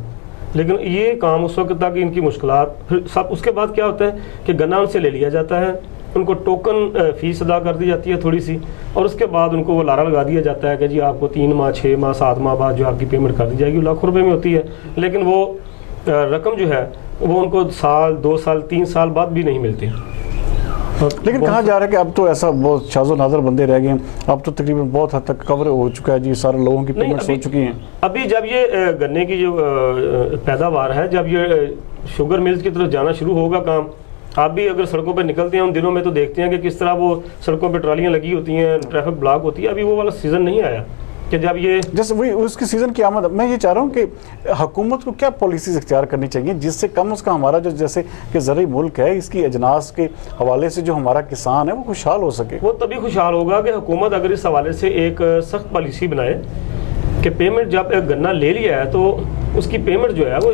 लेकिन ये काम उस वक्त तक इनकी मुश्किलात, फिर सब उसके बाद क्या होता है कि गन्ना उनसे ले लिया जाता है, उनको टोकन फ़ीस अदा कर दी जाती है थोड़ी सी, और उसके बाद उनको वो लारा लगा दिया जाता है कि जी आपको 3 माह, 6 माह, 7 माह बाद जो आपकी पेमेंट कर दी जाएगी, लाखों रुपए में होती है। लेकिन वो रकम जो है वो उनको साल, 2 साल, 3 साल बाद भी नहीं मिलती। लेकिन कहा जा रहा है कि अब तो ऐसा बहुत शाज़ो नादर बंदे रह गए हैं, अब तो तकरीबन बहुत हद तक कवर हो चुका है जी, सारे लोगों की पेमेंट्स हो चुकी हैं। अभी जब ये गन्ने की जो पैदावार है, जब ये शुगर मिल्स की तरफ जाना शुरू होगा काम, आप भी अगर सड़कों पर निकलते हैं उन दिनों में तो देखते हैं कि किस तरह वो सड़कों पर ट्रालियाँ लगी होती हैं, ट्रैफिक ब्लॉक होती है। अभी वो वाला सीज़न नहीं आया कि जब ये जैसे वही उसकी सीज़न की आमद। मैं ये चाह रहा हूँ कि हुकूमत को क्या पॉलिसीज इख्तियार करनी चाहिए जिससे कम उसका हमारा जो जैसे कि ज़रूरी मुल्क है, इसकी अजनास के हवाले से जो हमारा किसान है वो खुशहाल हो सके। वो तभी खुशहाल होगा कि हुकूमत अगर इस हवाले से एक सख्त पॉलिसी बनाए कि पेमेंट जब एक गन्ना ले लिया है तो उसकी पेमेंट जो है वो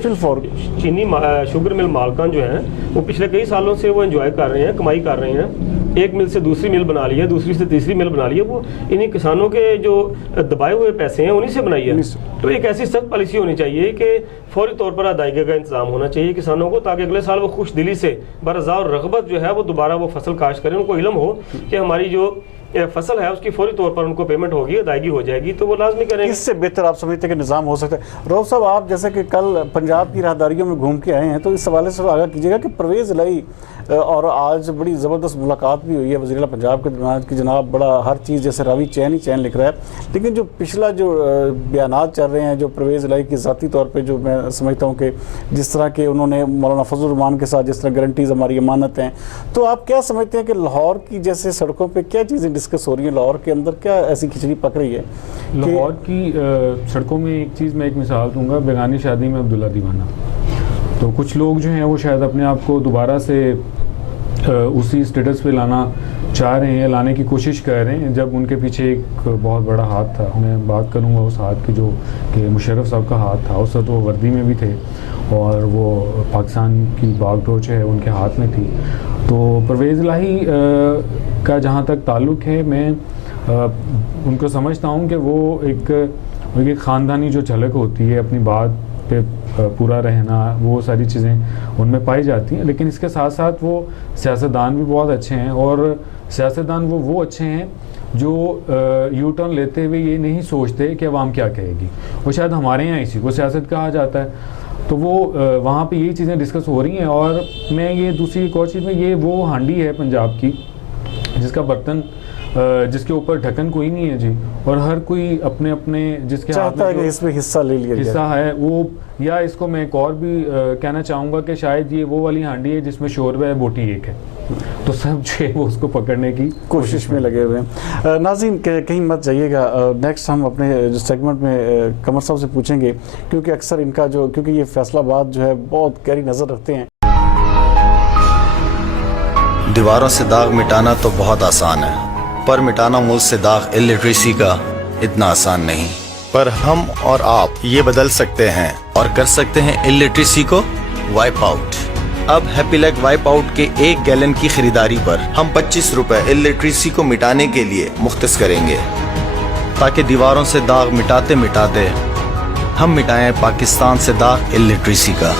चीनी शुगर मिल मालकान जो हैं वो पिछले कई सालों से वो एंजॉय कर रहे हैं, कमाई कर रहे हैं। एक मिल से दूसरी मिल बना ली है, दूसरी से तीसरी मिल बना ली है, वो इन्हीं किसानों के जो दबाए हुए पैसे हैं उन्हीं से बनाई है। तो एक ऐसी सख्त पॉलिसी होनी चाहिए कि फौरी तौर पर अदायगी का इंतजाम होना चाहिए किसानों को, ताकि अगले साल वो खुश दिली से बरज़ा और रग़बत जो है वो दोबारा वो फसल काश्त करें। उनको इल्म हो कि हमारी जो फसल है उसकी फौरी तौर पर उनको पेमेंट होगी, अदायगी हो जाएगी, तो वो लाजमी करेंगे। इससे बेहतर आप समझते हैं कि निज़ाम हो सकता है? रऊफ साहब, आप जैसे कि कल पंजाब की राहदारियों में घूम के आए हैं, तो इस हवाले से आगाह कीजिएगा कि परवेज़ इलाही और आज बड़ी ज़बरदस्त मुलाकात भी हुई है वज़ीर पंजाब के दरमियान की जनाब, बड़ा हर चीज़ जैसे रावी चैन ही चैन लिख रहा है। लेकिन जो पिछला जो बयानात चल रहे हैं, जो परवेज़ इलाही की ज़ाती तौर पर जो मैं समझता हूँ कि जिस तरह के उन्होंने मौलाना फजल रहमान के साथ जिस तरह गारंटीज़ हमारी अमानत हैं, तो आप क्या समझते हैं कि लाहौर की जैसे सड़कों पर क्या चीज़ें डिस्कस हो रही हैं, लाहौर के अंदर क्या ऐसी खिचड़ी पक रही है? लाहौर की सड़कों में एक चीज़, मैं एक मिसाल दूंगा, बेगानी शादी में अब्दुल्ला दीवाना। तो कुछ लोग जो हैं वो शायद अपने आप को दोबारा से उसी स्टेटस पे लाना चाह रहे हैं, लाने की कोशिश कर रहे हैं, जब उनके पीछे एक बहुत बड़ा हाथ था। मैं बात करूंगा उस हाथ की जो कि मुशर्रफ साहब का हाथ था। उस वक्त वो वर्दी में भी थे और वो पाकिस्तान की बागडोर जो है उनके हाथ में थी। तो परवेज़ इलाही का जहाँ तक ताल्लुक़ है, मैं उनको समझता हूँ कि वो एक ख़ानदानी जो झलक होती है, अपनी बात पे पूरा रहना, वो सारी चीज़ें उनमें पाई जाती हैं। लेकिन इसके साथ साथ वो सियासतदान भी बहुत अच्छे हैं, और सियासतदान वो अच्छे हैं जो यू टर्न लेते हुए ये नहीं सोचते कि अवाम क्या कहेगी। वो शायद हमारे यहाँ इसी को सियासत कहा जाता है। तो वो वहाँ पे यही चीज़ें डिस्कस हो रही हैं। और मैं ये दूसरी एक और चीज़ में, ये वो हांडी है पंजाब की जिसका बर्तन, जिसके ऊपर ढक्कन कोई नहीं है जी, और हर कोई अपने अपने जिसके हाथ में कि इसमें हिस्सा ले लिया हिस्सा है वो, या इसको मैं एक और भी कहना चाहूँगा कि शायद ये वो वाली हांडी है जिसमें शोरबा है, बोटी एक है। तो सब जो है वो उसको पकड़ने की कोशिश में लगे हुए हैं। नाज़रीन कहीं मत जाइएगा, नेक्स्ट हम अपने जो सेगमेंट में कमर साहब से पूछेंगे, क्योंकि अक्सर इनका जो, क्योंकि ये फैसलाबाद जो है बहुत गहरी नज़र रखते हैं। दीवारों से दाग मिटाना तो बहुत आसान है, पर मिटाना मुल्क से दाग इलिटरेसी का इतना आसान नहीं। पर हम और आप ये बदल सकते हैं और कर सकते हैं इलिटरेसी को वाइप आउट। अब हैप्पीलैक वाइप आउट के 1 गैलन की खरीदारी पर हम 25 रुपए इलिटरेसी को मिटाने के लिए मुख्तस करेंगे, ताकि दीवारों से दाग मिटाते मिटाते हम मिटाएं पाकिस्तान से दाग इलिटरेसी का।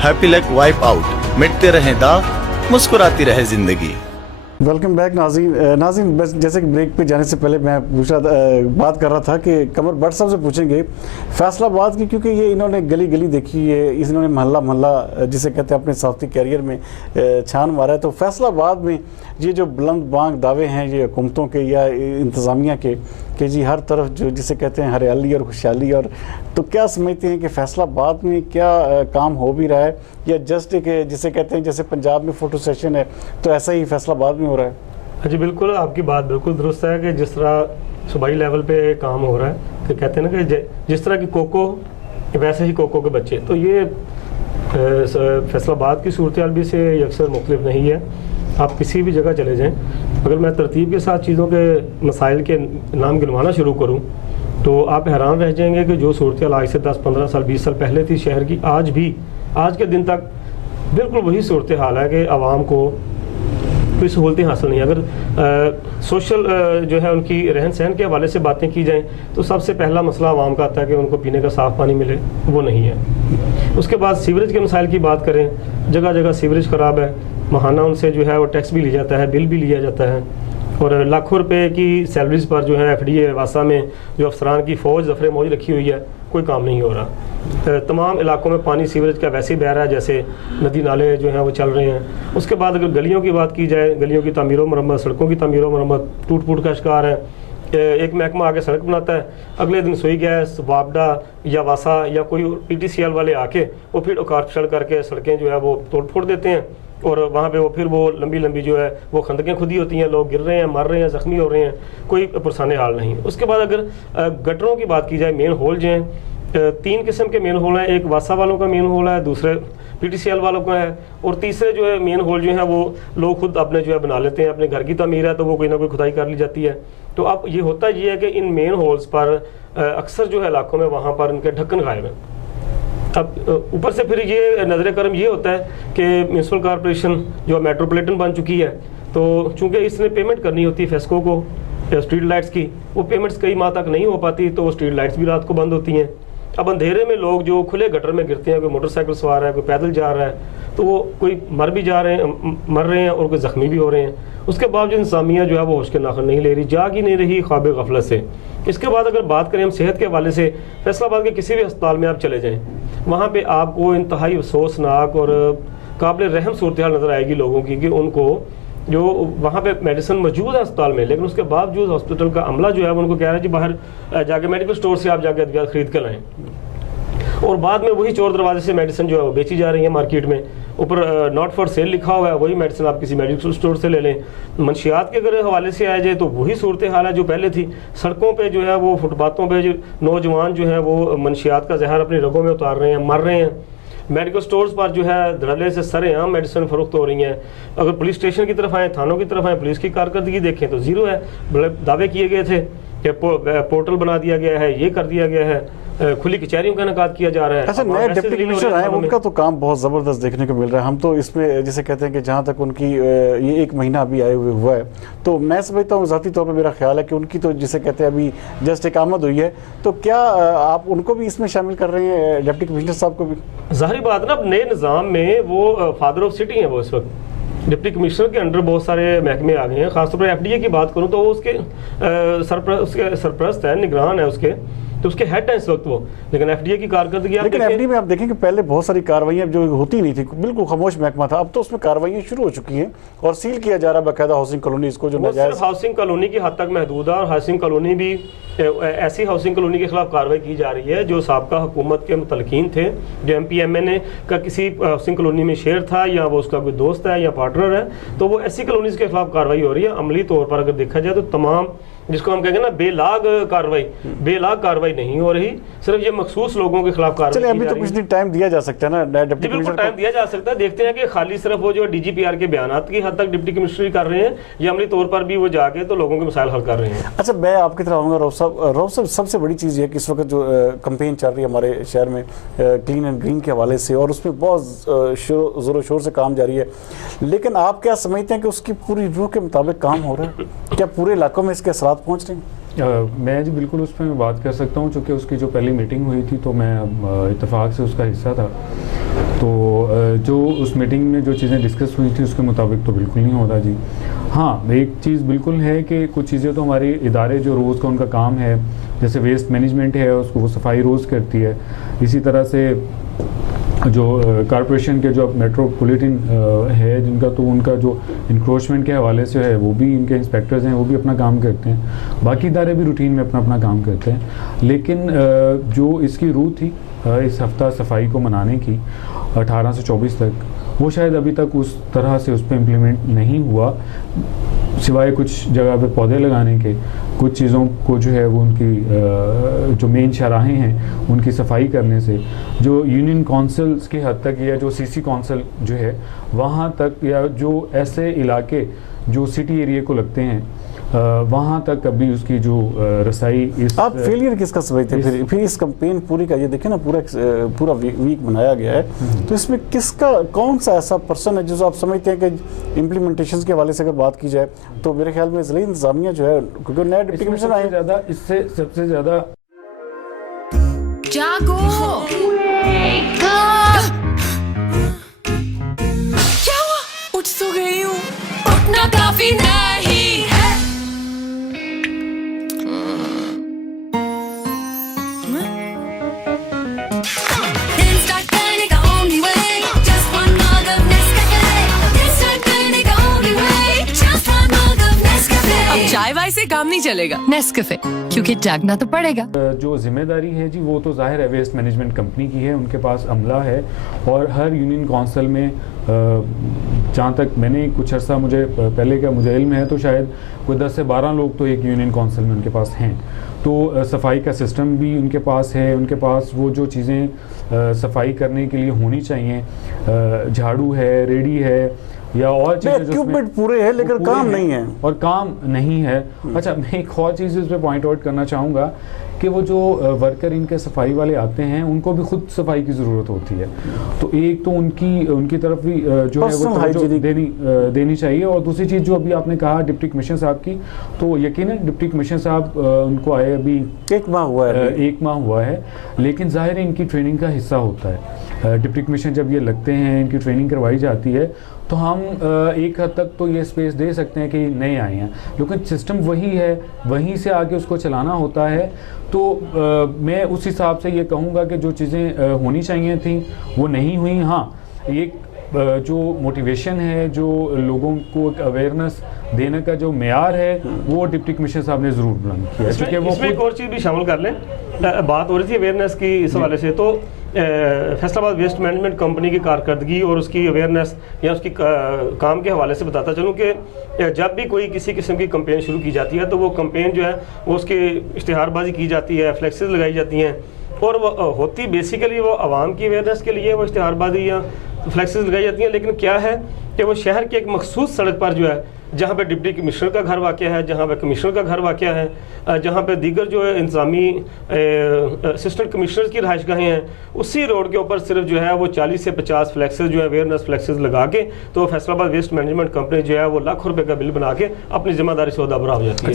हैप्पीलैक वाइप आउट, मिटते रहें दाग, मुस्कुराती रहे जिंदगी। वेलकम बैक नाज़रीन, बस जैसे कि ब्रेक पे जाने से पहले मैं बात कर रहा था कि कमर भट्ट साहब से पूछेंगे फैसलाबाद की, क्योंकि ये इन्होंने गली गली देखी है, इन्होंने मोहल्ला मोहल्ला जिसे कहते हैं अपने सहाफ़ती कैरियर में छान मारा है। तो फैसलाबाद में ये जो बुलंद बांग दावे हैं ये हुकूमतों के या इंतज़ामिया के कि जी हर तरफ जो जिसे कहते हैं हरियाली और खुशहाली, और तो क्या समझते हैं कि फैसलाबाद में क्या काम हो भी रहा है, या जस्ट एक जिसे कहते हैं जैसे पंजाब में फ़ोटो सेशन है तो ऐसा ही फैसलाबाद में हो रहा है? जी बिल्कुल, आपकी बात बिल्कुल दुरुस्त है कि जिस तरह सूबाई लेवल पे काम हो रहा है कि कहते हैं ना कि जिस तरह की कोको वैसे ही कोको के बच्चे, तो ये फैसलाबाद की सूरत हाल भी से अक्सर मुख्तलिफ नहीं है। आप किसी भी जगह चले जाएं, अगर मैं तरतीब के साथ चीज़ों के मसाइल के नाम गिनवाना शुरू करूं तो आप हैरान रह जाएंगे कि जो सूरत हाल आज से 10-15 साल 20 साल पहले थी शहर की, आज के दिन तक बिल्कुल वही सूरत हाल है कि आवाम को कोई सहूलतें हासिल नहीं। अगर सोशल जो है उनकी रहन सहन के हवाले से बातें की जाएँ तो सबसे पहला मसला आवाम का आता है कि उनको पीने का साफ़ पानी मिले, वो नहीं है। उसके बाद सीवरेज के मसाइल की बात करें, जगह जगह सीवरेज ख़राब है, महाना उनसे जो है वो टैक्स भी लिया जाता है, बिल भी लिया जाता है, और लाखों रुपए की सैलरीज पर जो है FDA वासा में जो अफसरान की फ़ौज जफरे मौज रखी हुई है, कोई काम नहीं हो रहा। तमाम इलाकों में पानी सीवरेज का वैसे ही बह रहा है जैसे नदी नाले जो हैं वो चल रहे हैं। उसके बाद अगर गलियों की बात की जाए, गलियों की तामीर व मरम्मत, सड़कों की तामीर व मरम्मत टूट फूट का शिकार है। एक महकमा आके सड़क बनाता है, अगले दिन सुई गैस, वापडा या वासा या कोई PTCL वाले आके वो फिर उकार पिछड़ करके सड़कें जो है वो तोड़ फोड़ देते हैं, और वहाँ पे वो फिर वो लंबी लंबी जो है वो खंदकें खुदी होती हैं, लोग गिर रहे हैं, मर रहे हैं, ज़ख्मी हो रहे हैं, कोई पुरसाने हाल नहीं। उसके बाद अगर गटरों की बात की जाए, मेन होल जो हैं 3 किस्म के मेन होल हैं, एक वासा वालों का मेन होल है, दूसरे PTCL वालों का है, और तीसरे जो है मेन होल जो है वो लोग खुद अपने जो है बना लेते हैं। अपने घर की तमीर है तो वो कोई ना कोई खुदाई कर ली जाती है। तो अब ये होता ये है कि इन मेन होल्स पर अक्सर जो है इलाकों में वहाँ पर उनके ढक्कन गायब हैं। अब ऊपर से फिर ये नज़र करम ये होता है कि म्यूनसिपल कॉरपोरेशन जो मेट्रोपॉलिटन बन चुकी है, तो चूँकि इसने पेमेंट करनी होती है फेस्को को स्ट्रीट लाइट्स की, वो पेमेंट्स कई माह तक नहीं हो पाती, तो वो स्ट्रीट लाइट्स भी रात को बंद होती हैं। अब अंधेरे में लोग जो खुले गटर में गिरते हैं, कोई मोटरसाइकिल सवार है, कोई पैदल जा रहा है, तो वो कोई मर रहे हैं और कोई ज़ख्मी भी हो रहे हैं। उसके बावजूद इंतज़ामिया जो है वो होश के नाखन नहीं ले रही, जाग ही नहीं रही ख्वाब गफलत से। इसके बाद अगर बात करें हम सेहत के हवाले से, फैसलाबाद के किसी भी अस्पताल में आप चले जाएँ, वहाँ पे आपको इंतहाई अफसोसनाक और काबिल रहम सूरत हाल नज़र आएगी लोगों की कि उनको जो वहाँ पे मेडिसिन मौजूद है अस्पताल में, लेकिन उसके बावजूद हॉस्पिटल का अमला जो है उनको कह रहा है जी बाहर जाके मेडिकल स्टोर से आप जाके अद्वियात खरीद कर लाएँ, और बाद में वही चोर दरवाजे से मेडिसिन जो है वो बेची जा रही है मार्केट में। ऊपर नॉट फॉर सेल लिखा हुआ है, वही मेडिसिन आप किसी मेडिकल स्टोर से ले लें। मंशियात के अगर हवाले से आया जाए तो वही सूरत हाल है जो पहले थी। सड़कों पे जो है वो फुटपाथों पे जो नौजवान जो है वो मंशियात का जहर अपनी रगों में उतार रहे हैं, मर रहे हैं। मेडिकल स्टोर्स पर जो है धड़ल्ले से सरेआम मेडिसिन फरोख्त हो रही हैं। अगर पुलिस स्टेशन की तरफ आए, थानों की तरफ आए, पुलिस की कारकर्दगी देखें तो ज़ीरो है। बड़े दावे किए गए थे कि पोर्टल बना दिया गया है, ये कर दिया गया है, खुली कचहरियों का इनकाद किया जा रहा है। अच्छा, नए डिप्टी कमिश्नर आए, उनका तो काम बहुत ज़बरदस्त देखने को मिल रहा है। हम तो इसमें जैसे कहते हैं कि जहाँ तक उनकी ये 1 महीना अभी आए हुए हुआ है, तो मैं समझता हूँ, ज़ाती तौर पर मेरा ख्याल है कि उनकी तो जिसे कहते हैं अभी जस्ट एक आमद हुई है, तो क्या आप उनको भी इसमें शामिल कर रहे हैं, डिप्टी कमिश्नर साहब को भी? ज़ाहिर बात ना, नए निज़ाम में वो फादर ऑफ सिटी हैं। वो इस वक्त डिप्टी कमिश्नर के अंडर बहुत सारे महकमे आ गए हैं। खासतौर पर FDA की बात करूँ तो वो उसके सरप्रस्त है, निगरान है उसके, तो उसके हेड है इस वक्त वो। लेकिन FDA की कारकर्दगी, लेकिन FDA में आप देखें कि पहले बहुत सारी कार्रवाइयाँ जो होती नहीं थी, बिल्कुल खामोश महकमा था, अब तो उसमें कार्रवाइयाँ शुरू हो चुकी हैं और सील किया जा रहा है बाकायदा हाउसिंग कॉलोनीज को, जो नाजायज हाउसिंग कॉलोनी की हद तक महदूद है। और हाउसिंग कॉलोनी भी ऐसी हाउसिंग कॉलोनी के खिलाफ कार्रवाई की जा रही है जो साबका हुकूमत के मुतलकीन थे, जो MPMA का किसी हाउसिंग कॉलोनी में शेयर था या वो उसका कोई दोस्त है या पार्टनर है, तो वो ऐसी कॉलोनीज के खिलाफ कार्रवाई हो रही है। अमली तौर पर अगर देखा जाए तो तमाम, जिसको हम कहेंगे ना बेलाग कार्रवाई नहीं हो रही, सिर्फ ये मखसूस लोगों के खिलाफ कार्रवाई। चलिए, अभी तो कुछ दिन टाइम दिया जा सकता है ना डिप्टी बिल्कुल टाइम दिया जा सकता है। देखते हैं कि खाली सिर्फ वो जो DGPR के बयानात की हद तक डिप्टी कमिश्नर कर रहे हैं या अमली तौर पर भी वो जाके तो लोगों के मसाइल हल कर रहे हैं। अच्छा, मैं आपकी तरफ आऊँगा रऊफ साहब, सबसे बड़ी चीज़ ये है कि इस वक्त जो कंपेन चल रही है हमारे शहर में क्लीन एंड ग्रीन के हवाले से, और उसमें बहुत ज़ोर शोर से काम जारी है, लेकिन आप क्या समझते हैं कि उसकी पूरी रूह के मुताबिक काम हो रहा है? क्या पूरे इलाकों में इसके असरात पहुँच रहे हैं? मैं जी बिल्कुल उस पर मैं बात कर सकता हूँ, चूँकि उसकी जो पहली मीटिंग हुई थी तो मैं इत्तेफाक से उसका हिस्सा था। तो जो उस मीटिंग में जो चीज़ें डिस्कस हुई थी उसके मुताबिक तो बिल्कुल नहीं होता जी। हाँ, एक चीज़ बिल्कुल है कि कुछ चीज़ें तो हमारे इदारे जो रोज़ का उनका काम है, जैसे वेस्ट मैनेजमेंट है उसको वो सफाई रोज़ करती है। इसी तरह से जो कॉरपोरेशन के जो मेट्रोपॉलिटन है जिनका, तो उनका जो इंक्रोचमेंट के हवाले से है वो भी, इनके इंस्पेक्टर्स हैं वो भी अपना काम करते हैं। बाकी इदारे भी रूटीन में अपना काम करते हैं। लेकिन जो इसकी रूह थी इस हफ्ता सफाई को मनाने की 18 से 24 तक, वो शायद अभी तक उस तरह से उस पर इम्प्लीमेंट नहीं हुआ, सिवाय कुछ जगह पे पौधे लगाने के। कुछ चीज़ों को जो है वो उनकी जो मेन शराहें हैं उनकी सफाई करने से, जो यूनियन काउंसिल्स की हद तक या जो CC काउंसिल जो है वहाँ तक, या जो ऐसे इलाके जो सिटी एरिया को लगते हैं वहाँ तक अभी उसकी जो रसाई इस आप फेलियर किसका समझते हैं? फिर इस कैंपेन पूरी का ये देखें ना, पूरा वीक बनाया गया है, तो इसमें किसका, कौन सा ऐसा पर्सन है जो आप समझते हैं कि इम्प्लीमेंटेशन के हवाले से अगर बात की जाए तो मेरे ख्याल में ज़िला इंतजामिया जो है, क्योंकि नया डिप्टी कमिश्नर आए ज़्यादा, इससे सबसे ज़्यादा जागो, क्या हुआ? उठ तो गई हूँ, उठना काफी नहीं है। Instant करने का only way, just one mug of Nescafe. Instant करने का only way, just one mug of Nescafe. अब चाय वाय से काम नहीं चलेगा, Nescafe, क्योंकि जागना तो पड़ेगा। जो जिम्मेदारी है जी वो तो जाहिर है वेस्ट मैनेजमेंट कंपनी की है, उनके पास अमला है, और हर यूनियन काउंसिल में जहाँ तक मैंने कुछ अर्सा मुझे पहले का मुझे इल्म है तो शायद कोई 10 से 12 लोग तो एक यूनियन काउंसिल में उनके पास हैं। तो सफाई का सिस्टम भी उनके पास है, उनके पास वो जो चीज़ें सफाई करने के लिए होनी चाहिए, झाड़ू है, रेडी है या और चीज़ें, इक्विपमेंट पूरे हैं लेकिन काम नहीं है, और काम नहीं है। अच्छा, मैं एक और चीज़ इस पर पॉइंट आउट करना चाहूँगा कि वो जो वर्कर इनके सफाई वाले आते हैं उनको भी खुद सफाई की ज़रूरत होती है। तो एक तो उनकी तरफ भी जो है वो तवज्जो देनी चाहिए, और दूसरी चीज़ जो अभी आपने कहा डिप्टी कमिश्नर साहब की, तो यकीनन डिप्टी कमिश्नर साहब उनको आए अभी 1 माह हुआ है, लेकिन ज़ाहिर है इनकी ट्रेनिंग का हिस्सा होता है। डिप्टी कमिश्नर जब ये लगते हैं, इनकी ट्रेनिंग करवाई जाती है, तो हम एक हद तक तो ये स्पेस दे सकते हैं कि नए आए हैं, लेकिन सिस्टम वही है, वहीं से आके उसको चलाना होता है। तो मैं उस हिसाब से ये कहूँगा कि जो चीज़ें होनी चाहिए थी वो नहीं हुई। हाँ, एक जो मोटिवेशन है, जो लोगों को एक अवेयरनेस देने का जो मेयार है, वो डिप्टी कमिश्नर साहब ने ज़रूर बुलंद किया है। क्योंकि वो एक और चीज़ भी शामिल कर लें, बात हो रही थी अवेयरनेस की इस हवाले से, तो फैसलाबाद वेस्ट मैनेजमेंट कंपनी की कारकर्दगी और उसकी अवेयरनेस या उसकी काम के हवाले से बताता चलूँ कि जब भी कोई किसी किस्म की कंपेन शुरू की जाती है तो वो कंपेन जो है वो उसकी इश्तिहारबाजी की जाती है, फ्लेक्सेस लगाई जाती हैं, और वो होती बेसिकली वो आवाम की अवेयरनेस के लिए वो इश्तिहारबाजी या फ्लैक्सेस लगाई जाती हैं, लेकिन क्या है कि वो शहर की एक मखसूस सड़क पर जो है, जहाँ पे डिप्टी कमिश्नर का घर वाक़ है, जहाँ पे कमिश्नर का घर वाक़ है, जहाँ पे दीगर जो है इंतज़ामी असिस्टेंट कमिश्नर की रहायशगाहें हैं, उसी रोड के ऊपर सिर्फ जो है वो 40 से 50 फ्लैक्सेस जो है अवेयरनेस फ्लैक्सेस लगा के तो फैसलाबाद वेस्ट मैनेजमेंट कंपनी जो है वो लाखों रुपए का बिल बना के अपनी जिम्मेदारी से उहदा बरा हो जाती है।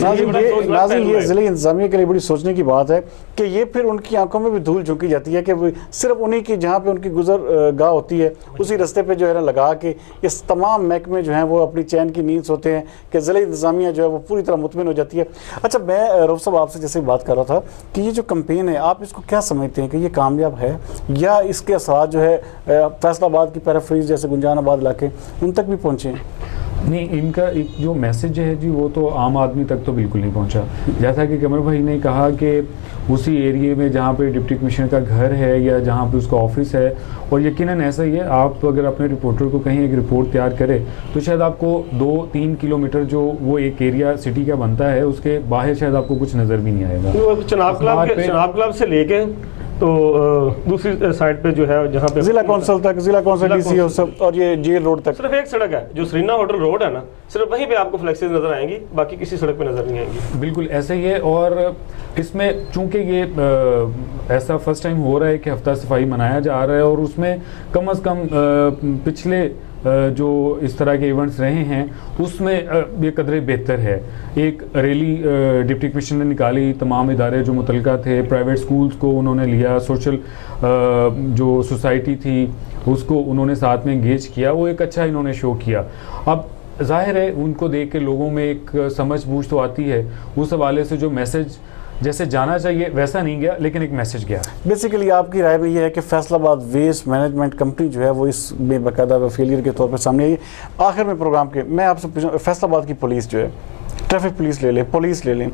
नाज़रीन, ये ज़िले इंतज़ामिया के लिए बड़ी सोचने की बात है कि ये फिर उनकी आंखों में भी धूल झोंकी जाती है कि सिर्फ उन्हीं की जहाँ पे उनकी गुजर गाह होती है उसी रास्ते पे जो है ना लगा के इस तमाम महकमे जो हैं वो अपनी चैन की नींद सोते हैं कि ज़िले इंतज़ामिया जो है वो पूरी तरह मुतमिन हो जाती है। अच्छा, मैं रऊफ साहब आपसे जैसे बात कर रहा था कि ये जो कैंपेन है आप इसको क्या समझते हैं कि ये कामयाब है या इसके असरात जो है फैसलाबाद की पैराफ्रीज जैसे गुंजानाबाद इलाके उन तक भी पहुँचे हैं? नहीं, इनका एक जो मैसेज है जी वो तो आम आदमी तक तो बिल्कुल नहीं पहुंचा। जैसा कि कमर भाई ने कहा कि उसी एरिया में जहाँ पे डिप्टी कमिश्नर का घर है या जहाँ पे उसका ऑफिस है, और यकीनन ऐसा ही है, आप अगर अपने रिपोर्टर को कहीं एक रिपोर्ट तैयार करें तो शायद आपको 2-3 किलोमीटर जो वो एक एरिया सिटी का बनता है उसके बाहर शायद आपको कुछ नज़र भी नहीं आएगा। चनाब क्लब से लेके तो दूसरी साइड पे जो है जहाँ पे जिला कौंसिल तक, जिला कौंसिल डीसी और ये जेल रोड तक सिर्फ एक सड़क है जो सरीना होटल रोड है ना, सिर्फ वहीं पे आपको फ्लैक्सेस नजर आएंगी, बाकी किसी सड़क पे नजर नहीं आएंगी। बिल्कुल ऐसा ही है। और इसमें चूंकि ये ऐसा फर्स्ट टाइम हो रहा है कि हफ्ता सफाई मनाया जा रहा है और उसमें कम से कम पिछले जो इस तरह के इवेंट्स रहे हैं उसमें ये कदरे बेहतर है। एक रैली डिप्टी कमिश्नर ने निकाली, तमाम इदारे जो मुतलका थे, प्राइवेट स्कूल्स को उन्होंने लिया, सोशल जो सोसाइटी थी उसको उन्होंने साथ में इंगेज किया, वो एक अच्छा इन्होंने शो किया। अब जाहिर है उनको देख के लोगों में एक समझ बूझ तो आती है, उस हवाले से जो मैसेज जैसे जाना चाहिए वैसा नहीं गया, लेकिन एक मैसेज गया। बेसिकली आपकी राय में ये है कि फैसलाबाद वेस्ट मैनेजमेंट कंपनी जो है वो इसमें बाकायदा फेलियर के तौर पर सामने आई। आखिर में प्रोग्राम के मैं आपसे पूछूं, फैसलाबाद की पुलिस जो है, ट्रैफिक पुलिस ले लें, पुलिस ले लें,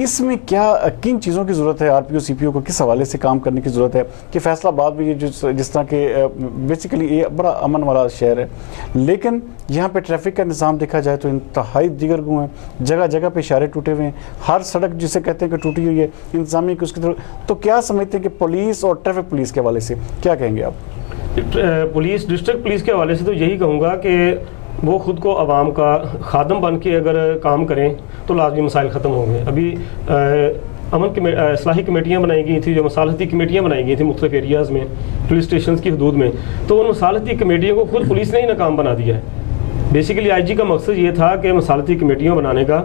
इसमें क्या किन चीज़ों की ज़रूरत है? आरपीओ सीपीओ को किस हवाले से काम करने की ज़रूरत है कि फैसलाबाद में ये जिस तरह के बेसिकली ये बड़ा अमन वाला शहर है, लेकिन यहाँ पे ट्रैफिक का निज़ाम देखा जाए तो इंतहाई दिगरगू है, जगह जगह पे इशारे टूटे हुए हैं, हर सड़क जिसे कहते हैं कि टूटी हुई है, इंतजामिया की उसकी तरफ। तो क्या समझते हैं कि पुलिस और ट्रैफिक पुलिस के हवाले से क्या कहेंगे आप? पुलिस, डिस्ट्रिक्ट पुलिस के हवाले से तो यही कहूँगा कि वो ख़ुद को आवाम का खादम बन के अगर काम करें तो लाजमी मसाइल ख़त्म होंगे। अभी इस्लाही कमेटियाँ बनाई गई थी, जो मसालहती कमेटियाँ बनाई गई थी मुख्तलिफ एरियाज़ में, पुलिस स्टेशन की हदूद में, तो उन मसालहती कमेटियों को खुद पुलिस ने ही नाकाम बना दिया है। बेसिकली आईजी का मकसद ये था कि मसालहती कमेटियाँ बनाने का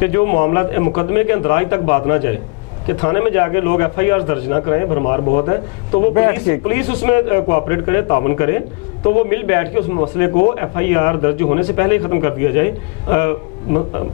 कि जो मामला मुकदमे के अंदराज तक बात ना जाए, कि थाने में जाके लोग FIR दर्ज ना करें, भरमार बहुत है, तो वो पुलिस उसमें कोऑपरेट करे, तावन करे, तो वो मिल बैठ के उस मसले को FIR दर्ज होने से पहले ही ख़त्म कर दिया जाए,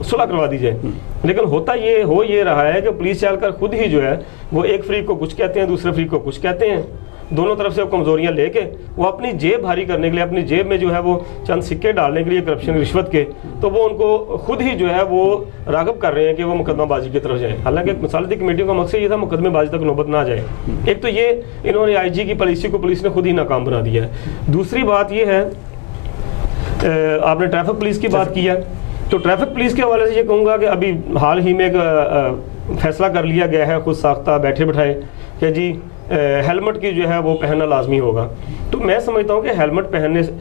सुलह करवा दी जाए। लेकिन होता ये रहा है कि पुलिस चलकर खुद ही जो है वो एक फ्रीक को कुछ कहते हैं, दूसरे फ्रीक को कुछ कहते हैं, दोनों तरफ से वो कमज़ोरियाँ लेके वो अपनी जेब भारी करने के लिए, अपनी जेब में जो है वो चंद सिक्के डालने के लिए करप्शन रिश्वत के, तो वो उनको खुद ही जो है वो राग़िब कर रहे हैं कि वो मुकदमाबाजी की तरफ जाए। हालांकि मसालती कमेटियों का मकसद ये था मुकदमेबाजी तक नौबत ना जाए। एक तो ये इन्होंने IG की पॉलिसी को पुलिस ने खुद ही नाकाम बना दिया है। दूसरी बात ये है, आपने ट्रैफिक पुलिस की बात की है, तो ट्रैफिक पुलिस के हवाले से ये कहूँगा कि अभी हाल ही में एक फैसला कर लिया गया है खुद साख्ता बैठे बिठाए कि जी हेलमेट की जो है वो पहनना लाजमी होगा। तो मैं समझता हूँ कि हेलमेट पहनने से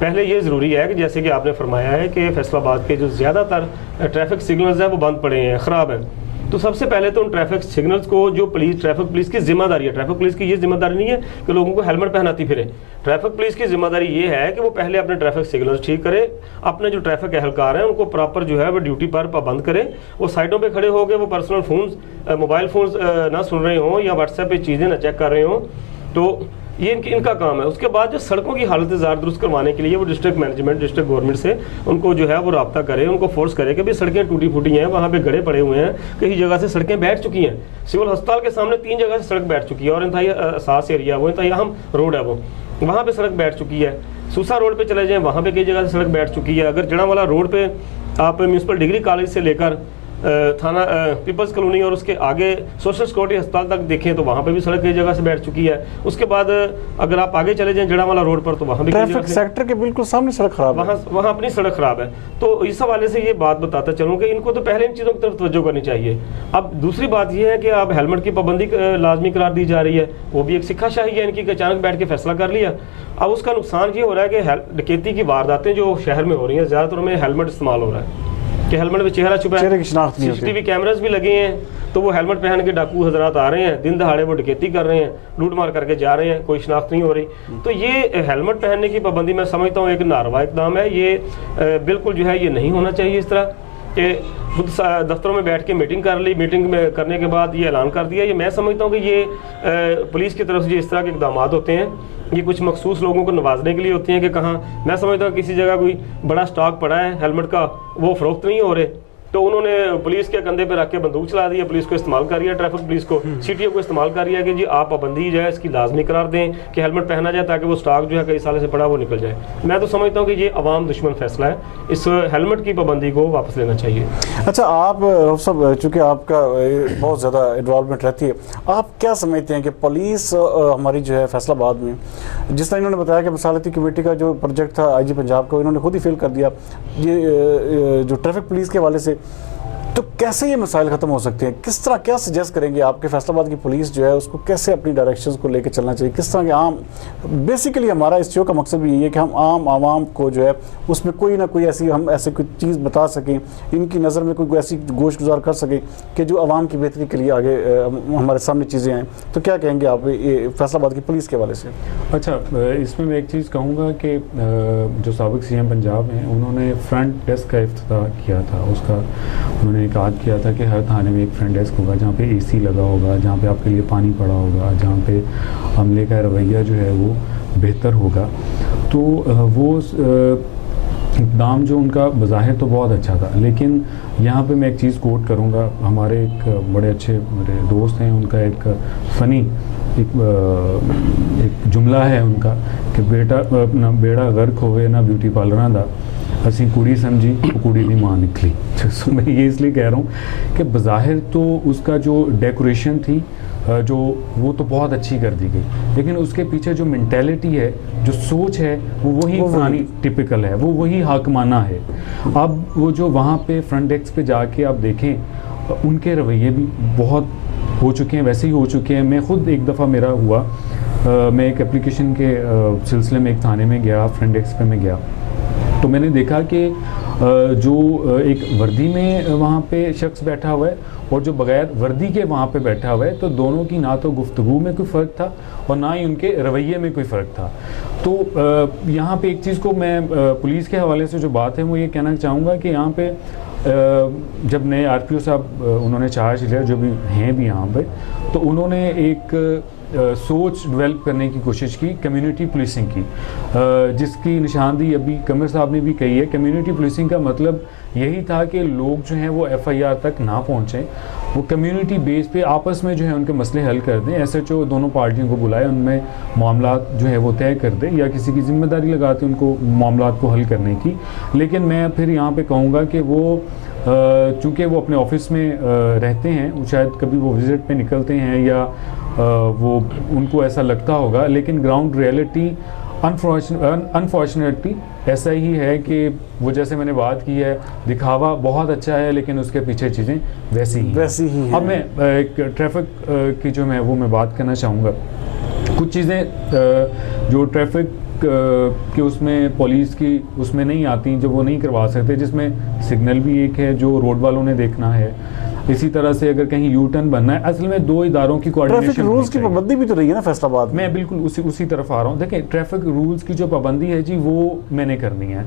पहले ये ज़रूरी है कि जैसे कि आपने फरमाया है कि फैसलाबाद के जो ज़्यादातर ट्रैफिक सिग्नल्स हैं वो बंद पड़े हैं, ख़राब हैं, तो सबसे पहले तो उन ट्रैफिक सिग्नल्स को जो ट्रैफिक पुलिस की जिम्मेदारी है, ट्रैफिक पुलिस की ये जिम्मेदारी नहीं है कि लोगों को हेलमेट पहनाती फिरे। ट्रैफिक पुलिस की जिम्मेदारी ये है कि वो पहले अपने ट्रैफिक सिग्नल्स ठीक करे, अपने जो ट्रैफिक एहलकार हैं उनको प्रॉपर जो है वो ड्यूटी पर पाबंद करें, वो साइडों पे खड़े हो गए, वो पर्सनल फोन्स, मोबाइल फोन्स ना सुन रहे हों या व्हाट्सएप पे चीज़ें ना चेक कर रहे हों, तो ये इनका काम है। उसके बाद जो सड़कों की हालत ज़ार दुरुस्त करवाने के लिए वो डिस्ट्रिक्ट मैनेजमेंट, डिस्ट्रिक्ट गवर्नमेंट से उनको जो है वो रब्ता करे, उनको फोर्स करे कि भाई सड़कें टूटी फूटी हैं, वहाँ पे गड़े पड़े हुए हैं, कई जगह से सड़कें बैठ चुकी हैं, सिविल अस्पताल के सामने 3 जगह से सड़क बैठ चुकी है और इंतहाई असास एरिया वो इंतहाई अहम रोड है, वो वहाँ पर सड़क बैठ चुकी है। सूसा रोड पर चले जाएँ, वहाँ पर कई जगह से सड़क बैठ चुकी है। अगर जड़ावाला रोड पर आप म्यूनसिपल डिग्री कॉलेज से लेकर थाना पीपल्स कॉलोनी और उसके आगे सोशल सिक्योरिटी अस्पताल तक देखें तो वहाँ पे भी सड़क कई जगह से बैठ चुकी है। उसके बाद अगर आप आगे चले जाएं जड़ावाला रोड पर तो वहाँ भी ट्रैफिक सेक्टर के बिल्कुल सामने सड़क खराब है, वहाँ अपनी सड़क खराब है। तो इस हवाले से ये बात बताता चलूँ कि इनको तो पहले इन चीज़ों की तरफ तवज्जो करनी चाहिए। अब दूसरी बात ये है कि अब हेलमेट की पाबंदी लाजमी करार दी जा रही है, वो भी एक सिक्खाशाही है इनकी, अचानक बैठ के फैसला कर लिया। अब उसका नुकसान ये हो रहा है कि डकैती की वारदातें जो शहर में हो रही हैं ज़्यादातर में हेलमेट इस्तेमाल हो रहा है कि हेलमेट में चेहरा छुपा है, चेहरे की शिनाख्त नहीं होती। सीसीटीवी कैमरास भी लगे हैं, तो वो हेलमेट पहन के डाकू हजरात आ रहे हैं, दिन दहाड़े वो डकैती कर रहे हैं, लूट मार करके जा रहे हैं, कोई शिनाख्त नहीं हो रही। तो ये हेलमेट पहनने की पाबंदी मैं समझता हूँ एक नारवा इकदाम है। ये बिल्कुल जो है ये नहीं होना चाहिए इस तरह कि खुद दफ्तरों में बैठ के मीटिंग कर ली, मीटिंग में करने के बाद ये ऐलान कर दिया। ये मैं समझता हूँ कि ये पुलिस की तरफ से इस तरह के इकदाम होते हैं, ये कुछ मखसूस लोगों को नवाजने के लिए होती हैं कि कहाँ, मैं समझता हूँ किसी जगह कोई बड़ा स्टॉक पड़ा है हेलमेट का, वो फरोख्त नहीं हो रहे, तो उन्होंने पुलिस के कंधे पे रख के बंदूक चला दी है, पुलिस को इस्तेमाल कर रिया, ट्रैफिक पुलिस को, सीटीओ को इस्तेमाल कर रिया कि जी आप पाबंदी जो है इसकी लाजमी करार दें कि हेलमेट पहना जाए ताकि वो स्टॉक जो है कई सालों से पड़ा वो निकल जाए। मैं तो समझता हूँ कि ये अवाम दुश्मन फैसला है, इस हेलमेट की पाबंदी को वापस लेना चाहिए। अच्छा, आप रऊफ साहब, चूँकि आपका बहुत ज़्यादा इन्वॉल्वमेंट रहती है, आप क्या समझते हैं कि पुलिस हमारी जो है फैसलाबाद में, जिस तरह इन्होंने बताया कि मसालती कमेटी का जो प्रोजेक्ट था IG पंजाब का, इन्होंने खुद ही फेल कर दिया, ये जो ट्रैफिक पुलिस के हवाले से, तो कैसे ये मसाइल ख़त्म हो सकते हैं? किस तरह, क्या सजेस्ट करेंगे आपके फैसलाबाद की पुलिस जो है उसको कैसे अपनी डायरेक्शंस को लेकर चलना चाहिए? किस तरह के आम, बेसिकली हमारा इस शो का मकसद भी यही है कि हम आम आवाम को जो है उसमें कोई ना कोई ऐसी, हम ऐसे कोई चीज़ बता सकें, इनकी नज़र में कोई ऐसी गोश गुजार कर सकें कि जो आवाम की बेहतरी के लिए आगे हमारे सामने चीज़ें आएँ। तो क्या कहेंगे आप ये फैसलाबाद की पुलिस के हवाले से? अच्छा, इसमें मैं एक चीज़ कहूँगा कि जो साबिक CM पंजाब हैं, उन्होंने फ्रंट डेस्क का इफ्तिताह किया था। उसका उन्होंने कहा किया था कि हर थाने में एक फ्रंट डेस्क होगा जहाँ पे AC लगा होगा, जहाँ पे आपके लिए पानी पड़ा होगा, जहाँ पे अमले का रवैया जो है वो बेहतर होगा। तो वो इक़दाम जो उनका बज़ाहिर तो बहुत अच्छा था, लेकिन यहाँ पे मैं एक चीज़ कोट करूँगा। हमारे एक बड़े अच्छे मेरे दोस्त हैं, उनका एक फ़नी एक जुमला है उनका कि बेटा बेड़ा गर्क होवे ना ब्यूटी पार्लर दा, असी कुड़ी समझी वो कुड़ी दी मां निकली। तो मैं ये इसलिए कह रहा हूँ कि बज़ाहिर तो उसका जो डेकोरेशन थी जो वो तो बहुत अच्छी कर दी गई, लेकिन उसके पीछे जो मेंटेलिटी है, जो सोच है, वो वही पुरानी टिपिकल है, वो वही हाकमाना है। अब वो जो वहाँ पे फ्रंट डेस्क पे जाके आप देखें, उनके रवैये भी बहुत हो चुके हैं, वैसे ही हो चुके हैं। मैं खुद एक दफ़ा मेरा हुआ, मैं एक एप्लीकेशन के सिलसिले में एक थाने में गया, फ्रंट डेस्क पे मैं गया, तो मैंने देखा कि जो एक वर्दी में वहाँ पे शख्स बैठा हुआ है और जो बगैर वर्दी के वहाँ पे बैठा हुआ है, तो दोनों की ना तो गुफ्तगू में कोई फ़र्क था और ना ही उनके रवैये में कोई फ़र्क था। तो यहाँ पे एक चीज़ को मैं पुलिस के हवाले से जो बात है वो ये कहना चाहूँगा कि यहाँ पे जब नए RPO साहब उन्होंने चार्ज लिया, जो भी हैं भी यहाँ पे, तो उन्होंने एक सोच डेवलप करने की कोशिश की कम्युनिटी पुलिसिंग की, जिसकी निशानदेही अभी कमर साहब ने भी कही है। कम्युनिटी पुलिसिंग का मतलब यही था कि लोग जो हैं वो FIR तक ना पहुँचें, वो कम्युनिटी बेस पे आपस में जो है उनके मसले हल कर दें। SHO दोनों पार्टियों को बुलाए, उनमें मामला जो है वो तय कर दें या किसी की जिम्मेदारी लगाते उनको मामला को हल करने की। लेकिन मैं फिर यहाँ पे कहूँगा कि वो चूँकि वो अपने ऑफिस में रहते हैं, शायद कभी वो विज़िट पे निकलते हैं या वो उनको ऐसा लगता होगा, लेकिन ग्राउंड रियलिटी अनफॉर्चुनेटली ऐसा ही है कि वो जैसे मैंने बात की है, दिखावा बहुत अच्छा है लेकिन उसके पीछे चीज़ें वैसी ही हैं। अब मैं एक ट्रैफिक की जो मैं बात करना चाहूँगा। कुछ चीज़ें जो ट्रैफिक कि उसमें पुलिस की उसमें नहीं आती, जो वो नहीं करवा सकते, जिसमें सिग्नल भी एक है जो रोड वालों ने देखना है। इसी तरह से अगर कहीं U टर्न बनना है, असल में दो इदारों की कोऑर्डिनेशन, ट्रैफिक रूल्स की पाबंदी भी तो रही है ना फैसलाबाद। मैं बिल्कुल उसी तरफ आ रहा हूँ। देखें, ट्रैफिक रूल्स की जो पाबंदी है जी, वो मैंने करनी है।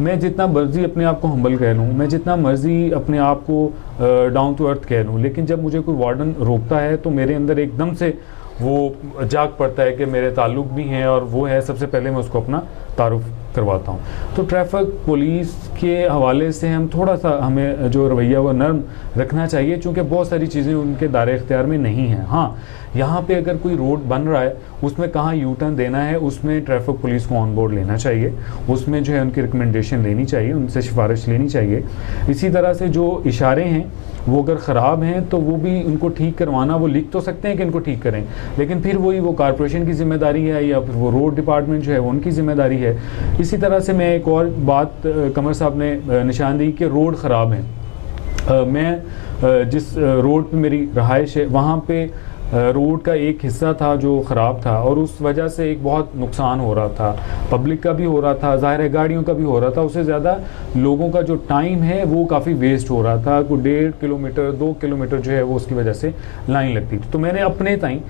मैं जितना मर्जी अपने आप को हम्बल कह लूँ, मैं जितना मर्जी अपने आप को डाउन टू अर्थ कह लूँ, लेकिन जब मुझे कोई वार्डन रोकता है तो मेरे अंदर एकदम से वो जाग पड़ता है कि मेरे ताल्लुक भी हैं और वो है, सबसे पहले मैं उसको अपना तारुफ करवाता हूँ। तो ट्रैफिक पुलिस के हवाले से हम थोड़ा सा हमें जो रवैया वो नरम रखना चाहिए, क्योंकि बहुत सारी चीज़ें उनके दायरे इख्तियार में नहीं हैं। हाँ, यहाँ पे अगर कोई रोड बन रहा है उसमें कहाँ यू टर्न देना है, उसमें ट्रैफिक पुलिस को ऑन बोर्ड लेना चाहिए, उसमें जो है उनकी रिकमेंडेशन लेनी चाहिए, उनसे सिफारिश लेनी चाहिए। इसी तरह से जो इशारे हैं वो अगर ख़राब हैं तो वो भी उनको ठीक करवाना, वो लिख तो सकते हैं कि इनको ठीक करें, लेकिन फिर वही वो कॉरपोरेशन की जिम्मेदारी है या फिर वो रोड डिपार्टमेंट जो है वो उनकी जिम्मेदारी है। इसी तरह से मैं एक और बात कमर साहब ने निशान दी कि रोड ख़राब हैं। मैं जिस रोड पे मेरी रहाइश है वहाँ पे रोड का एक हिस्सा था जो ख़राब था और उस वजह से एक बहुत नुकसान हो रहा था, पब्लिक का भी हो रहा था, ज़ाहिर है गाड़ियों का भी हो रहा था, उससे ज़्यादा लोगों का जो टाइम है वो काफ़ी वेस्ट हो रहा था। कोई 1.5 किलोमीटर 2 किलोमीटर जो है वो उसकी वजह से लाइन लगती थी। तो मैंने अपने ताईं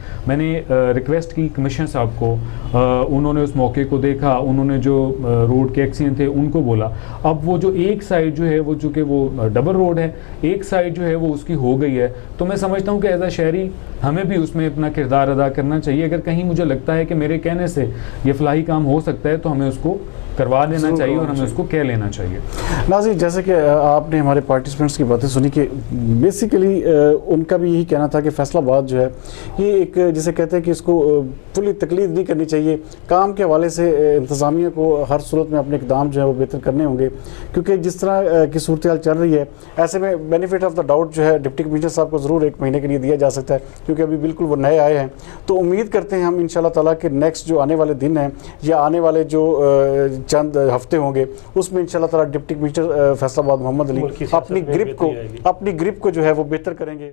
रिक्वेस्ट की कमिश्नर साहब को, उन्होंने उस मौके को देखा, उन्होंने जो रोड के एक्सीडेंट थे उनको बोला। अब वो जो एक साइड जो है वो चूँकि वो डबल रोड है, एक साइड जो है वो उसकी हो गई है, तो मैं समझता हूँ कि एज अ शहरी हमें भी उसमें अपना किरदार अदा करना चाहिए। अगर कहीं मुझे लगता है कि मेरे कहने से ये फलाही काम हो सकता है तो हमें उसको करवा देना चाहिए और हमें उसको कह लेना चाहिए। नाज़रीन, जैसे कि आपने हमारे पार्टिसिपेंट्स की बातें सुनी कि बेसिकली उनका भी यही कहना था कि फैसलाबाद जो है ये एक, जिसे कहते हैं कि इसको फुली तकलीद नहीं करनी चाहिए। काम के हवाले से इंतज़ामिया को हर सूरत में अपने इक़दाम जो है वो बेहतर करने होंगे, क्योंकि जिस तरह की सूरत हाल चल रही है ऐसे में बेनिफिट ऑफ द डाउट जो है डिप्टी कमिश्नर साहब को ज़रूर 1 महीने के लिए दिया जा सकता है, क्योंकि अभी बिल्कुल वो नए आए हैं। तो उम्मीद करते हैं हम इंशाल्लाह ताला कि नेक्स्ट जो आने वाले दिन हैं या आने वाले जो चंद हफ्ते होंगे उसमें इंशाल्लाह ताला डिप्टी कमिश्नर फैसलाबाद मोहम्मद अली अपनी ग्रिप को जो है वो बेहतर करेंगे।